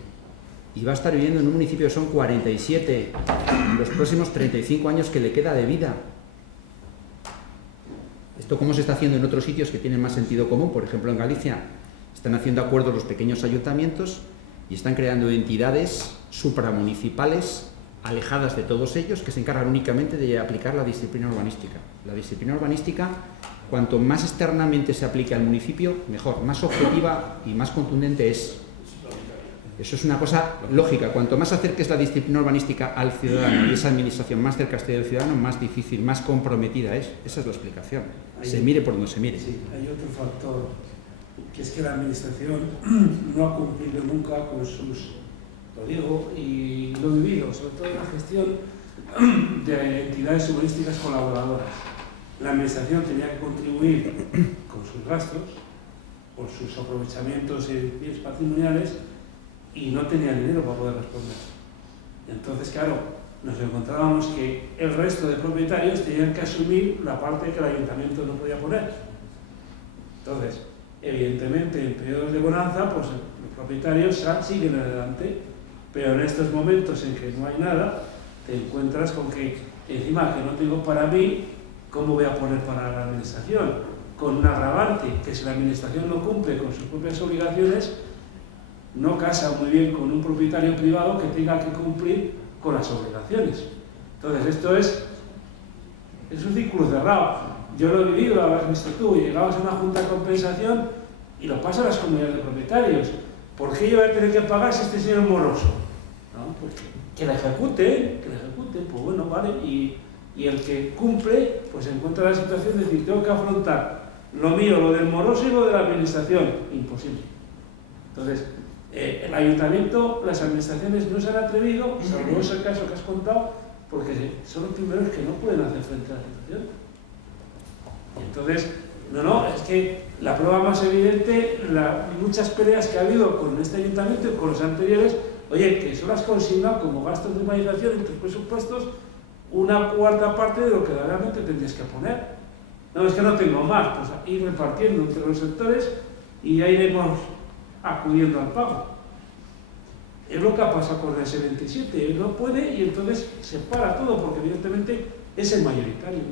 y va a estar viviendo en un municipio que son 47 en los próximos 35 años que le queda de vida. Esto cómo se está haciendo en otros sitios que tienen más sentido común, por ejemplo en Galicia están haciendo acuerdos los pequeños ayuntamientos y están creando entidades supramunicipales alejadas de todos ellos que se encargan únicamente de aplicar la disciplina urbanística. La disciplina urbanística, cuanto más externamente se aplique al municipio, mejor, más objetiva y más contundente es. Eso es una cosa lógica. Cuanto más acerques la disciplina urbanística al ciudadano y esa administración más cerca esté del ciudadano, más difícil, más comprometida es. Esa es la explicación. Se mire por donde se mire. Sí, hay otro factor, que es que la administración no ha cumplido nunca con sus, lo digo y lo he vivido, sobre todo en la gestión de entidades urbanísticas colaboradoras. La administración tenía que contribuir con sus gastos, por sus aprovechamientos en bienes patrimoniales, y no tenía dinero para poder responder. Entonces, claro, nos encontrábamos que el resto de propietarios tenían que asumir la parte que el ayuntamiento no podía poner. Entonces, Evidentemente, en periodos de bonanza, pues los propietarios siguen adelante, pero en estos momentos en que no hay nada, te encuentras con que encima que no tengo para mí, ¿cómo voy a poner para la administración? Con un agravante, que si la administración no cumple con sus propias obligaciones, no casa muy bien con un propietario privado que tenga que cumplir con las obligaciones. Entonces, esto es un círculo cerrado. Yo lo he vivido, lo habrás visto tú, llegabas a una junta de compensación y lo pasa a las comunidades de propietarios. ¿Por qué yo voy a tener que pagar si este señor es moroso? ¿No? Pues que la ejecute, pues bueno, vale, y el que cumple, pues se encuentra en la situación de decir, tengo que afrontar lo mío, lo del moroso y lo de la administración. Imposible. Entonces, el ayuntamiento, las administraciones no se han atrevido, salvo ese caso que has contado, porque son los primeros que no pueden hacer frente a la situación. Y entonces, es que la prueba más evidente, muchas peleas que ha habido con este ayuntamiento y con los anteriores, oye, que solo has consignado como gastos de urbanización en tus presupuestos una cuarta parte de lo que realmente tendrías que poner. No, es que no tengo más, pues ir repartiendo entre los sectores y ya iremos acudiendo al pago. Es lo que ha pasado con el S27, él no puede y entonces se para todo porque evidentemente es el mayoritario.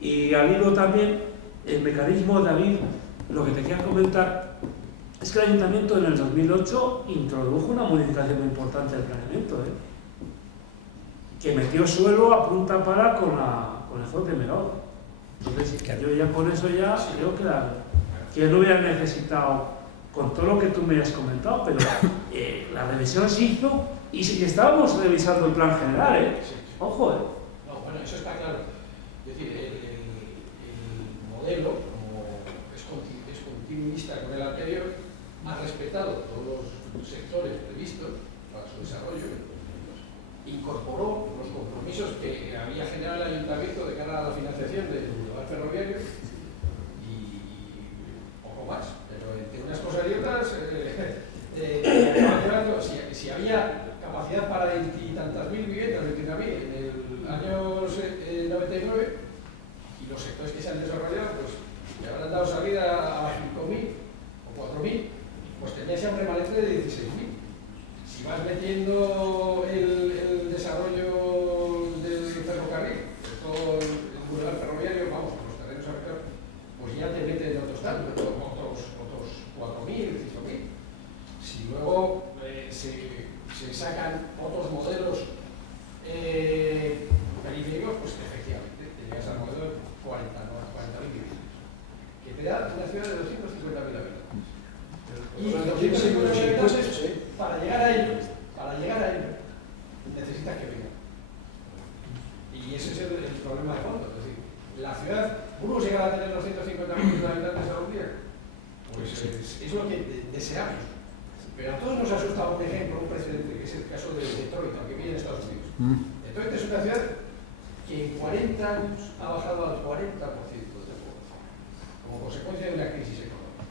Y al hilo también, el mecanismo, David, lo que te quiero comentar es que el ayuntamiento en el 2008 introdujo una modificación muy importante del planeamiento, que metió suelo a punta pala con el foro Primerado. Entonces, yo ya con eso ya creo que no hubiera necesitado, con todo lo que tú me has comentado, pero la revisión se hizo y estábamos revisando el plan general, Ojo, No, bueno, eso está claro. Es decir, el modelo, como es continuista con el anterior, ha respetado todos los sectores previstos para su desarrollo, incorporó los compromisos que había generado el ayuntamiento de cara a la financiación del lugar ferroviario y poco más. Pero entre unas cosas y otras, si había capacidad para 20 y tantas mil viviendas, 21.000 en el año 99, y los sectores que se han desarrollado, pues le habrán dado salida a 5.000 o 4.000, pues tenías ya un remanente de 16.000. Si vas metiendo el desarrollo del ferrocarril, todo el bulevar ferroviario, vamos, con los terrenos afectados, pues ya te meten otros tantos, otros 4.000, 5.000. Si luego se sacan otros modelos periféricos, pues efectivamente te llegas al modelo de 40.000 viviendas, que te da una ciudad de 250.000 habitantes. Y 250.000 habitantes, para llegar a ello, necesitas que venga. Y ese es el problema de fondo. Es decir, la ciudad, ¿uno llega a tener 250.000 habitantes algún día? Pues es lo que deseamos. Pero a todos nos ha asustado un ejemplo, un precedente, que es el caso de Detroit, aunque vive en Estados Unidos. Detroit es una ciudad que en 40 años ha bajado al 40% de población, como consecuencia de una crisis económica.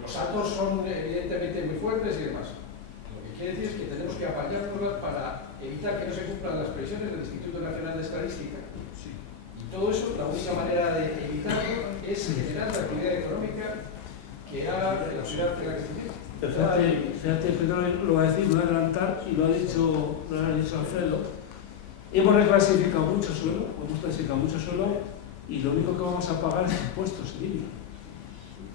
Los datos son evidentemente muy fuertes y demás. Lo que quiere decir es que tenemos que apañarnos para evitar que no se cumplan las previsiones del Instituto Nacional de Estadística. Y todo eso, la única manera de evitarlo es generar la actividad económica que haga que la ciudad tenga crecimiento. Fíjate, Pedro lo va a decir, lo va a adelantar y lo ha dicho Alfredo. Hemos reclasificado mucho suelo, y lo único que vamos a pagar es impuestos,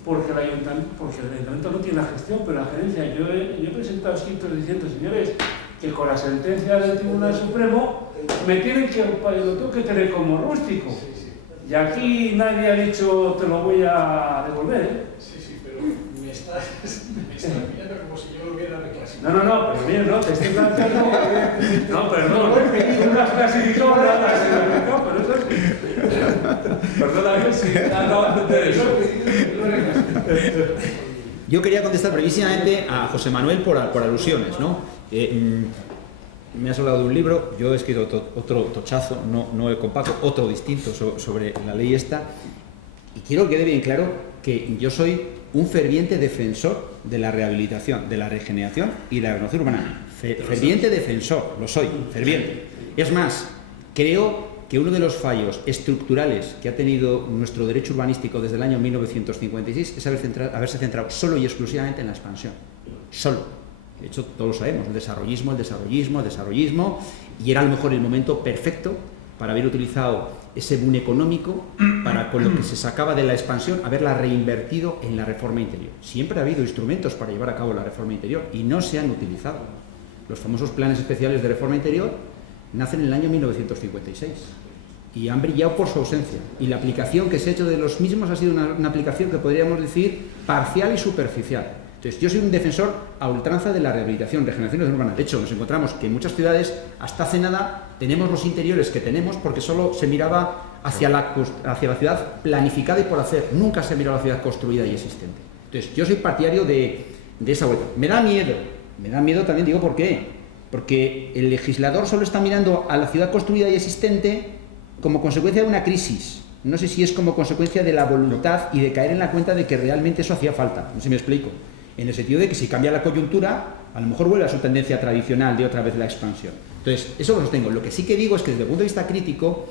porque el ayuntamiento no tiene la gestión, pero la gerencia. Yo he presentado escritos diciendo, señores, que con la sentencia del Tribunal Supremo me tienen lo tengo que tener como rústico. Y aquí nadie ha dicho te lo voy a devolver. Sí, pero me estás mirando como si yo lo hubiera reclasificado. No, pero bien, no, te estoy planteando. No, perdón, tú no has clasificado nada, pero eso es. Perdóname si acabas de eso. Yo quería contestar brevísimamente a José Manuel por alusiones, ¿no? Me has hablado de un libro, yo he escrito otro tochazo, no el compacto, otro distinto sobre la ley esta, y quiero que quede bien claro que yo soy un ferviente defensor de la rehabilitación, de la regeneración y de la renovación urbana. Ferviente defensor, lo soy, ferviente. Es más, creo que uno de los fallos estructurales que ha tenido nuestro derecho urbanístico desde el año 1956 es haberse centrado solo y exclusivamente en la expansión. Solo. De hecho, todos lo sabemos, el desarrollismo, y era a lo mejor el momento perfecto para haber utilizado ese boom económico para, con lo que se sacaba de la expansión, haberla reinvertido en la reforma interior. Siempre ha habido instrumentos para llevar a cabo la reforma interior y no se han utilizado. Los famosos planes especiales de reforma interior nacen en el año 1956 y han brillado por su ausencia. Y la aplicación que se ha hecho de los mismos ha sido una aplicación que podríamos decir parcial y superficial. Entonces, yo soy un defensor a ultranza de la rehabilitación, regeneración urbana. De hecho, nos encontramos que en muchas ciudades, hasta hace nada, tenemos los interiores que tenemos porque solo se miraba hacia la ciudad planificada y por hacer. Nunca se miraba la ciudad construida y existente. Entonces, yo soy partidario de esa vuelta. Me da miedo también, digo, ¿por qué? Porque el legislador solo está mirando a la ciudad construida y existente como consecuencia de una crisis. No sé si es como consecuencia de la voluntad y de caer en la cuenta de que realmente eso hacía falta. No sé si me explico. En el sentido de que si cambia la coyuntura, a lo mejor vuelve a su tendencia tradicional de otra vez la expansión. Entonces, eso lo sostengo. Lo que sí que digo es que desde el punto de vista crítico,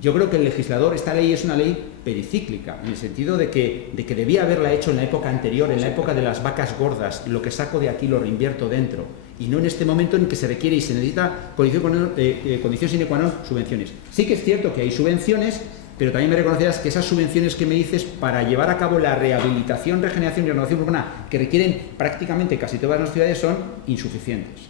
yo creo que el legislador, esta ley es una ley pericíclica, en el sentido de que debía haberla hecho en la época anterior, en la época de las vacas gordas, lo que saco de aquí lo reinvierto dentro, y no en este momento en que se requiere y se necesita condición sine qua non, subvenciones. Sí que es cierto que hay subvenciones, pero también me reconocerás que esas subvenciones que me dices para llevar a cabo la rehabilitación, regeneración y renovación urbana que requieren prácticamente casi todas las ciudades son insuficientes.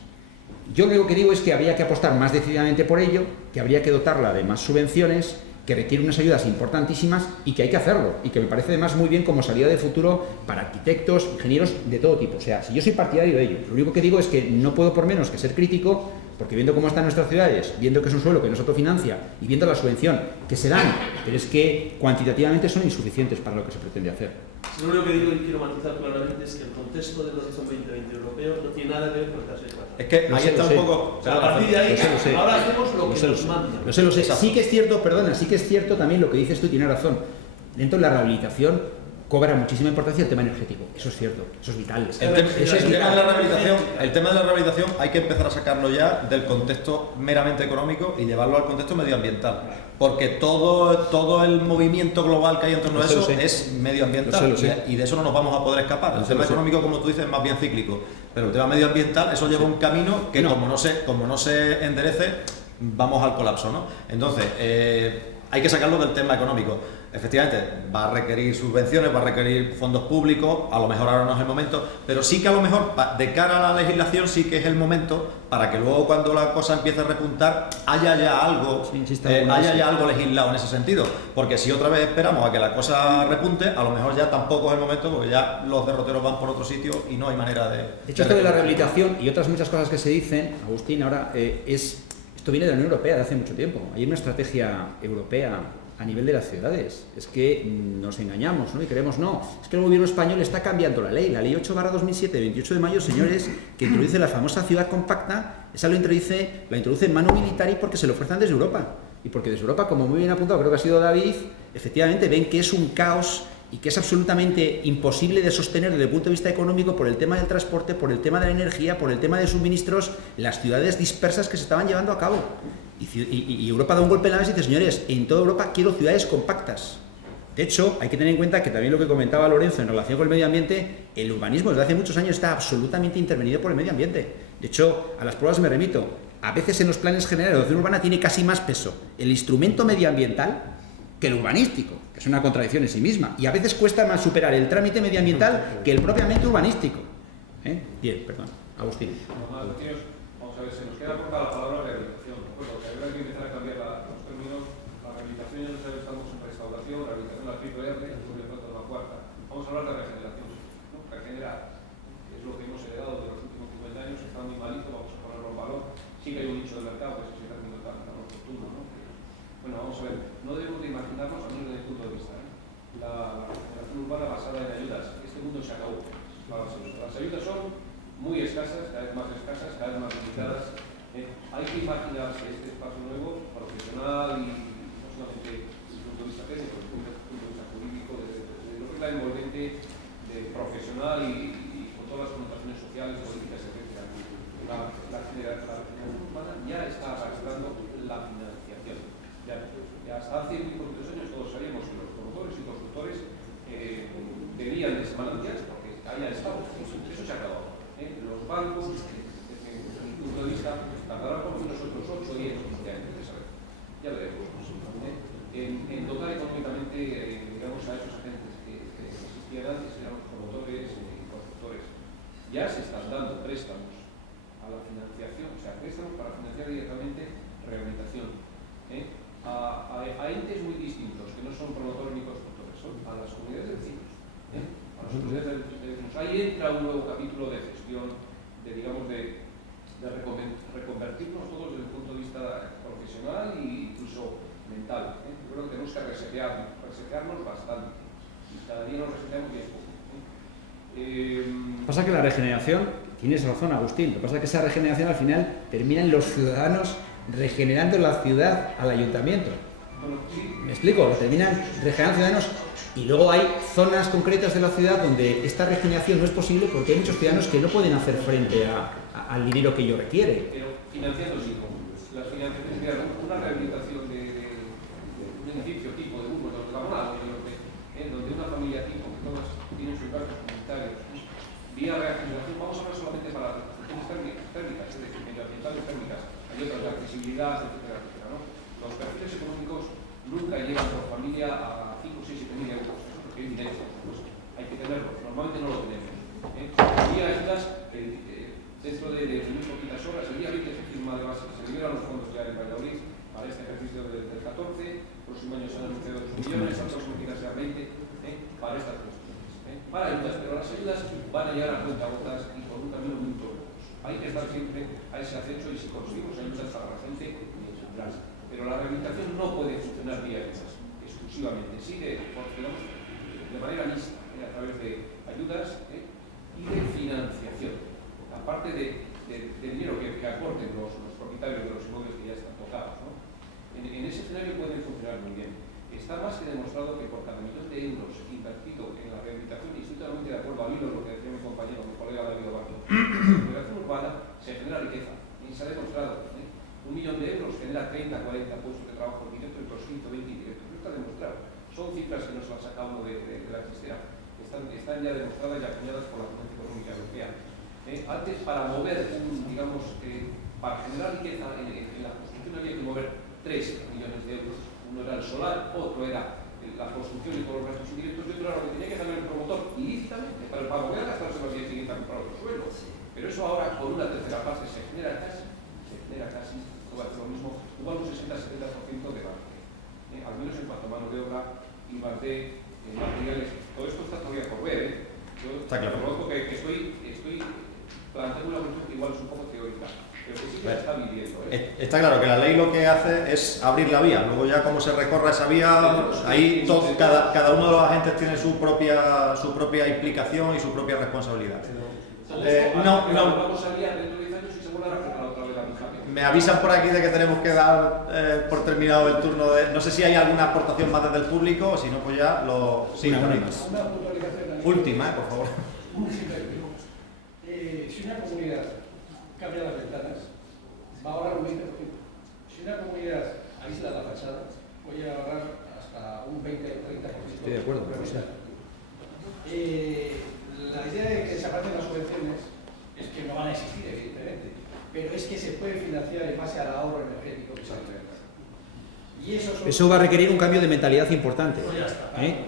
Yo lo que digo es que habría que apostar más decididamente por ello, que habría que dotarla de más subvenciones, que requiere unas ayudas importantísimas y que hay que hacerlo, y que me parece además muy bien como salida de futuro para arquitectos, ingenieros de todo tipo. O sea, si yo soy partidario de ello, lo único que digo es que no puedo por menos que ser crítico, porque viendo cómo están nuestras ciudades, viendo que es un suelo que no se autofinancia y viendo la subvención que se dan, pero es que cuantitativamente son insuficientes para lo que se pretende hacer. Lo único que digo y quiero matizar claramente es que el contexto del Horizon 2020 europeo no tiene nada que ver con el caso de España. Es que ahí está un poco... O sea, a partir de ahí, ahora hacemos lo que nos manda. Lo sé. Sí que es cierto, perdona, sí que es cierto también lo que dices tú, tienes razón. Dentro de la rehabilitación cobra muchísima importancia el tema energético. Eso es cierto, eso es vital. El tema de la rehabilitación hay que empezar a sacarlo ya del contexto meramente económico y llevarlo al contexto medioambiental. Porque todo el movimiento global que hay en torno a eso es medioambiental y de eso no nos vamos a poder escapar. El tema económico, como tú dices, es más bien cíclico. Pero el tema medioambiental, eso lleva un camino que como no se enderece, vamos al colapso, ¿no? Entonces, hay que sacarlo del tema económico. Efectivamente, va a requerir subvenciones, va a requerir fondos públicos, a lo mejor ahora no es el momento, pero sí que a lo mejor de cara a la legislación sí que es el momento para que luego cuando la cosa empiece a repuntar haya ya algo, algo legislado en ese sentido, porque si otra vez esperamos a que la cosa repunte, a lo mejor ya tampoco es el momento porque ya los derroteros van por otro sitio y no hay manera de... De hecho, esto de la rehabilitación y otras muchas cosas que se dicen, Agustín, ahora esto viene de la Unión Europea de hace mucho tiempo. Hay una estrategia europea a nivel de las ciudades. Es que nos engañamos, ¿no? Y creemos, es que el gobierno español está cambiando la ley 8/2007, 28 de mayo, señores, que introduce la famosa ciudad compacta. Esa la introduce en mano militar porque se lo ofrecen desde Europa. Y porque desde Europa, como muy bien apuntado, creo que ha sido David, efectivamente ven que es un caos y que es absolutamente imposible de sostener desde el punto de vista económico por el tema del transporte, por el tema de la energía, por el tema de suministros, las ciudades dispersas que se estaban llevando a cabo. Y Europa da un golpe en la mesa y dice, señores, en toda Europa quiero ciudades compactas. De hecho, hay que tener en cuenta que también lo que comentaba Lorenzo en relación con el medio ambiente, el urbanismo desde hace muchos años está absolutamente intervenido por el medio ambiente. De hecho, a las pruebas me remito. A veces en los planes generales de ordenación urbana tiene casi más peso el instrumento medioambiental que el urbanístico, que es una contradicción en sí misma. Y a veces cuesta más superar el trámite medioambiental que el propiamente urbanístico. Bien, perdón. Agustín. Vamos a ver, se nos queda corta la palabra rehabilitación. Porque hay que empezar a cambiar los términos. La rehabilitación ya no sabe, estamos en restauración, rehabilitación la triple R, después le falta la cuarta. Vamos a hablar de regeneración, ¿no? Regenerar, que es lo que hemos heredado de los últimos 50 años, está muy malito, vamos a ponerlo en valor. Sí que hay un nicho de mercado que es ese término tan oportuno, ¿no? Bueno, vamos a ver, no debemos de imaginarnos, a menos desde el punto de vista, la regeneración urbana basada en ayudas. Este mundo se acabó. Las ayudas son muy escasas, cada vez más escasas, cada vez más limitadas. Hay que imaginarse este espacio nuevo, profesional y no solamente desde el punto de vista técnico, desde el punto de vista jurídico, desde lo que es la envolvente de profesional y con todas las connotaciones sociales, políticas, etc. La regeneración urbana ya está arrastrando la financiación. Ya hace 53 años todos sabíamos que los promotores y constructores bebían de manantiales porque había estado. Eso se ha acabado. Los bancos, desde mi punto de vista, tardarán por unos otros 8, 10, 15 años. Ya veremos. En dotar económicamente, digamos, a esos agentes que existían antes, eran los promotores y constructores. Ya se están dando préstamos a la financiación, o sea, préstamos para financiar directamente rehabilitación. A entes muy distintos, que no son promotores ni constructores, son a las comunidades de vecinos. A las comunidades de vecinos. Ahí entra un nuevo capítulo de gestión, de reconvertirnos todos desde el punto de vista profesional e incluso mental. Yo creo que tenemos que resetearnos bastante. Y cada día nos reseteamos y es poco. Pasa que la regeneración, tienes razón, Agustín, lo que pasa es que esa regeneración al final termina en los ciudadanos regenerando la ciudad al ayuntamiento. ¿Me explico? Lo terminan regenerando ciudadanos y luego hay zonas concretas de la ciudad donde esta regeneración no es posible porque hay muchos ciudadanos que no pueden hacer frente al dinero que ello requiere. Pero financiando sí, las financiaciones, una rehabilitación de un edificio tipo de Burgos, de Gamonal, donde una familia tipo, que todas tienen sus gastos comunitarios, vía regeneración, vamos a hablar solamente para las cuestiones térmicas, es decir, medioambientales térmicas, hay otras de accesibilidad, etcétera, etcétera, ¿no? Los perfiles económicos nunca llegan por familia a 5, 6, 7 mil euros, eso porque hay dinero, pues hay que tenerlo, normalmente no lo tenemos. Había ayudas dentro de muy poquitas horas, el día 20 se firma de base, se liberan los fondos ya en Valladolid para este ejercicio del 14, el próximo año se han anunciado 8 millones, al próximo quizás sea 20, para estas cuestiones. Para ayudas, pero las ayudas van a llegar a cuentagotas y por un camino muy tortuoso. Hay que estar siempre a ese acecho y si conseguimos ayudas para la gente, pero la rehabilitación no puede funcionar vía ayudas exclusivamente, sí funcionamos de manera mixta, a través de ayudas y de financiación, aparte de dinero que aporten los propietarios de los inmuebles que ya están tocados, ¿no? En ese escenario pueden funcionar muy bien. Está más que demostrado que por cada millón de euros invertido en la rehabilitación, y estoy totalmente de acuerdo al hilo de lo que decía mi compañero, mi colega David Obarco, la rehabilitación urbana se genera riqueza, y se ha demostrado. 1 millón de euros genera 30, 40 puestos de trabajo directos y otros 120 indirectos. Esto está demostrado. Son cifras que no se las saca uno de la existencia. Están ya demostradas y acuñadas por la Comunidad Económica Europea. Antes, para mover, para generar riqueza en la construcción había que mover 3 millones de euros. Uno era el solar, otro era la construcción y todos los gastos indirectos, y otro era lo que tenía que hacer el promotor ilícitamente para poder gastarse los 10 siguientes a comprar otro suelo. Pero eso ahora, con una tercera fase, se genera casi, no va a ser lo mismo, igual un 60-70% de margen. Al menos en cuanto a mano de obra y más de materiales. Todo esto está todavía por ver. Yo reconozco que estoy planteando una cuestión que igual es un poco teórica, pero que sí que se está viviendo. Está claro que la ley lo que hace es abrir la vía, luego ya cómo se recorra esa vía, ahí cada uno de los agentes tiene su propia implicación y su propia responsabilidad. Vamos a liar dentro de 10 años y se vuelve a recorrer otra vez la misma. Me avisan por aquí de que tenemos que dar por terminado el turno de... No sé si hay alguna aportación más desde el público o si no, pues ya lo... Sí, una puntualización. Última, por favor. Si una comunidad cambia las ventanas, va a ahorrar un 20%. Si una comunidad aísla la fachada, puede ahorrar hasta un 20 o 30%. Estoy de acuerdo. La idea de que desaparecen las subvenciones es que no van a existir, evidentemente, pero es que se puede financiar en base al ahorro energético que se hace. Y eso va a requerir un cambio de mentalidad importante,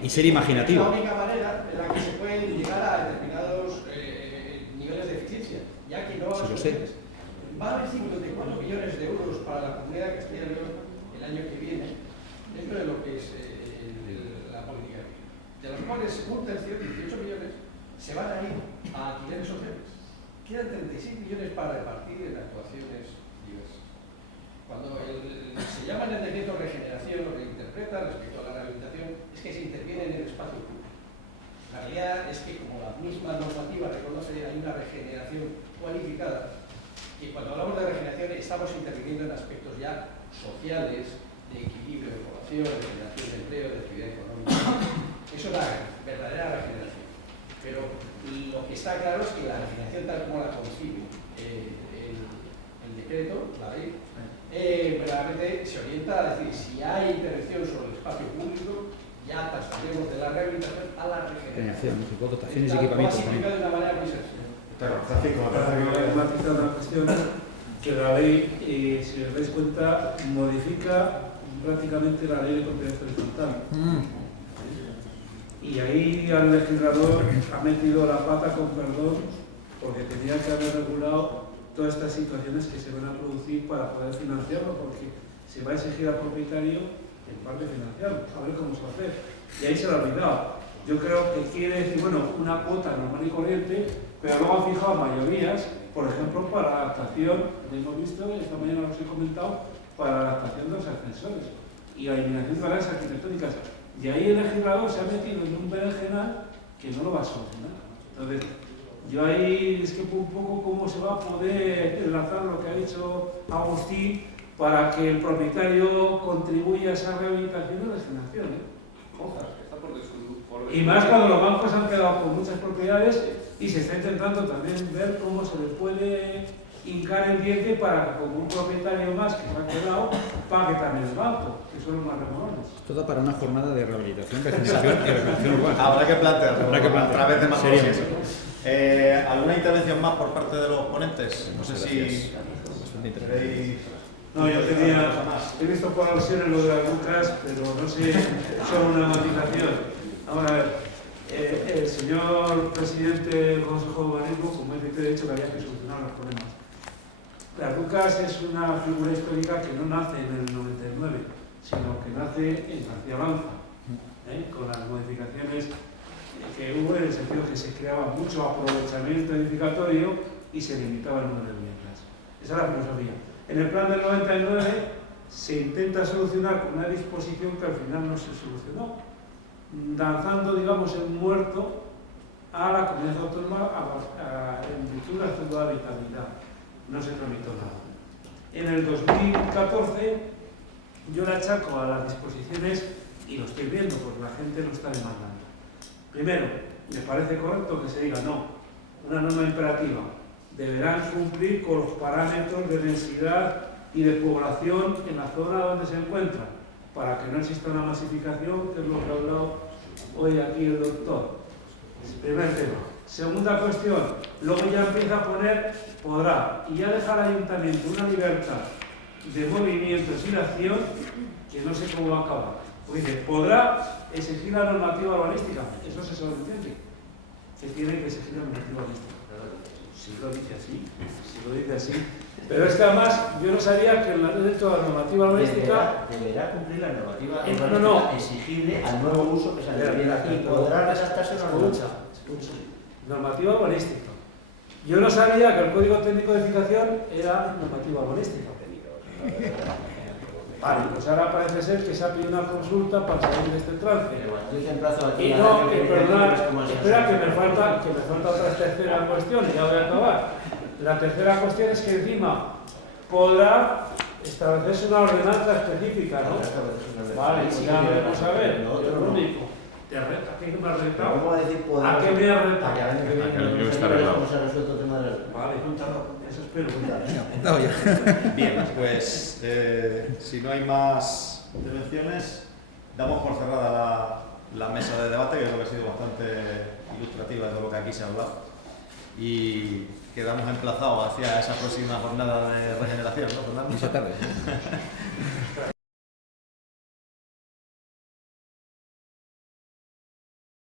y ser imaginativo. Es la única manera en la que se puede llegar a determinados niveles de eficiencia, ya que no va a haber 54 millones de euros para la Comunidad de Castilla y León el año que viene, dentro de lo que es la política, de los cuales un tercio, 18 millones, se van a ir a alquileres sociales. Quedan 36 millones para repartir en actuaciones diversas. Cuando se llama en el decreto regeneración, lo que interpreta respecto a la rehabilitación es que se interviene en el espacio público. La realidad es que, como la misma normativa reconoce, hay una regeneración cualificada, y cuando hablamos de regeneración estamos interviniendo en aspectos ya sociales, de equilibrio de población, de generación de empleo, de actividad económica. Eso es la verdadera regeneración. Pero lo que está claro es que la regeneración tal como la concibe el decreto, la ley, verdaderamente se orienta a decir, si hay intervención sobre el espacio público, ya pasaremos de la rehabilitación a la regeneración. Dotaciones y equipamientos. De una manera muy sencilla. Pero, Francisco, me parece Para matizar una cuestión, que la ley, si os dais cuenta, modifica prácticamente la ley de propiedad horizontal. Y ahí al legislador ha metido la pata con perdón, porque tenía que haber regulado todas estas situaciones que se van a producir para poder financiarlo, porque se va a exigir al propietario en parte financiarlo, a ver cómo se va a hacer. Y ahí se lo ha olvidado. Yo creo que quiere decir, bueno, una cuota normal y corriente, pero luego han fijado mayorías, por ejemplo, para la adaptación, lo hemos visto, esta mañana os he comentado, para la adaptación de los ascensores y la eliminación de barreras arquitectónicas. Y ahí el legislador se ha metido en un berenjenal que no lo va a solucionar. Entonces, yo ahí discrepo un poco cómo se va a poder enlazar lo que ha dicho Agustín para que el propietario contribuya a esa rehabilitación y regeneración. Está por y más cuando los bancos han quedado con muchas propiedades y se está intentando también ver cómo se les puede hincar el diente para que como un propietario más que se ha quedado pague también el banco, que son los más remolones. Todo para una jornada de rehabilitación, regeneración y regeneración urbana. Habrá que plantearlo a través de más Seriamente. ¿Alguna intervención más por parte de los ponentes? No sé si queréis... No, yo he visto por alusiones lo de las lucas, pero no sé, solo una matización. Ahora, a ver, el señor presidente del Consejo de Urbanismo, como he dicho, que había que solucionar los problemas. Las lucas es una figura histórica que no nace en el 99, sino que nace en García Lanza, con las modificaciones que hubo en el sentido que se creaba mucho aprovechamiento edificatorio y se limitaba el número de viviendas. Esa es la filosofía. En el plan del 99 se intenta solucionar con una disposición que al final no se solucionó, lanzando, digamos, el muerto a la comunidad autónoma en virtud de la habitabilidad. No se tramitó nada. En el 2014 yo le achaco a las disposiciones, y lo estoy viendo porque la gente lo está demandando. Primero, me parece correcto que se diga no, una norma imperativa. Deberán cumplir con los parámetros de densidad y de población en la zona donde se encuentran, para que no exista una masificación, que es lo que ha hablado hoy aquí el doctor. Primer tema. Segunda cuestión, luego ya empieza a poner podrá, y ya deja al ayuntamiento una libertad de movimientos y de acción que no sé cómo va a acabar. Pues dice, podrá exigir la normativa urbanística, eso se sobreentiende, que tiene que exigir la normativa urbanística. Si lo dice así, pero es que además yo no sabía que dentro de la normativa urbanística deberá cumplir la normativa no, exigible al nuevo uso que se le viene aquí. Podrá redactarse una normativa. Normativa urbanística. Yo no sabía que el Código Técnico de Edificación era normativa urbanística. Vale, pues ahora parece ser que se ha pedido una consulta para salir de este trance. Y no, perdonad, espera que me falta otra tercera cuestión, y ya voy a acabar. La tercera cuestión es que encima podrá establecerse una ordenanza específica, ¿no? Vale, pues ya veremos a ver. Yo lo único. ¿A qué me has retado? ¿A qué me has retado? Vale, eso espero. Bien, pues si no hay más intervenciones, damos por cerrada la mesa de debate, que creo que ha sido bastante ilustrativa de todo lo que aquí se ha hablado. Y quedamos emplazados hacia esa próxima jornada de regeneración, ¿no, Fernando? Esa tarde.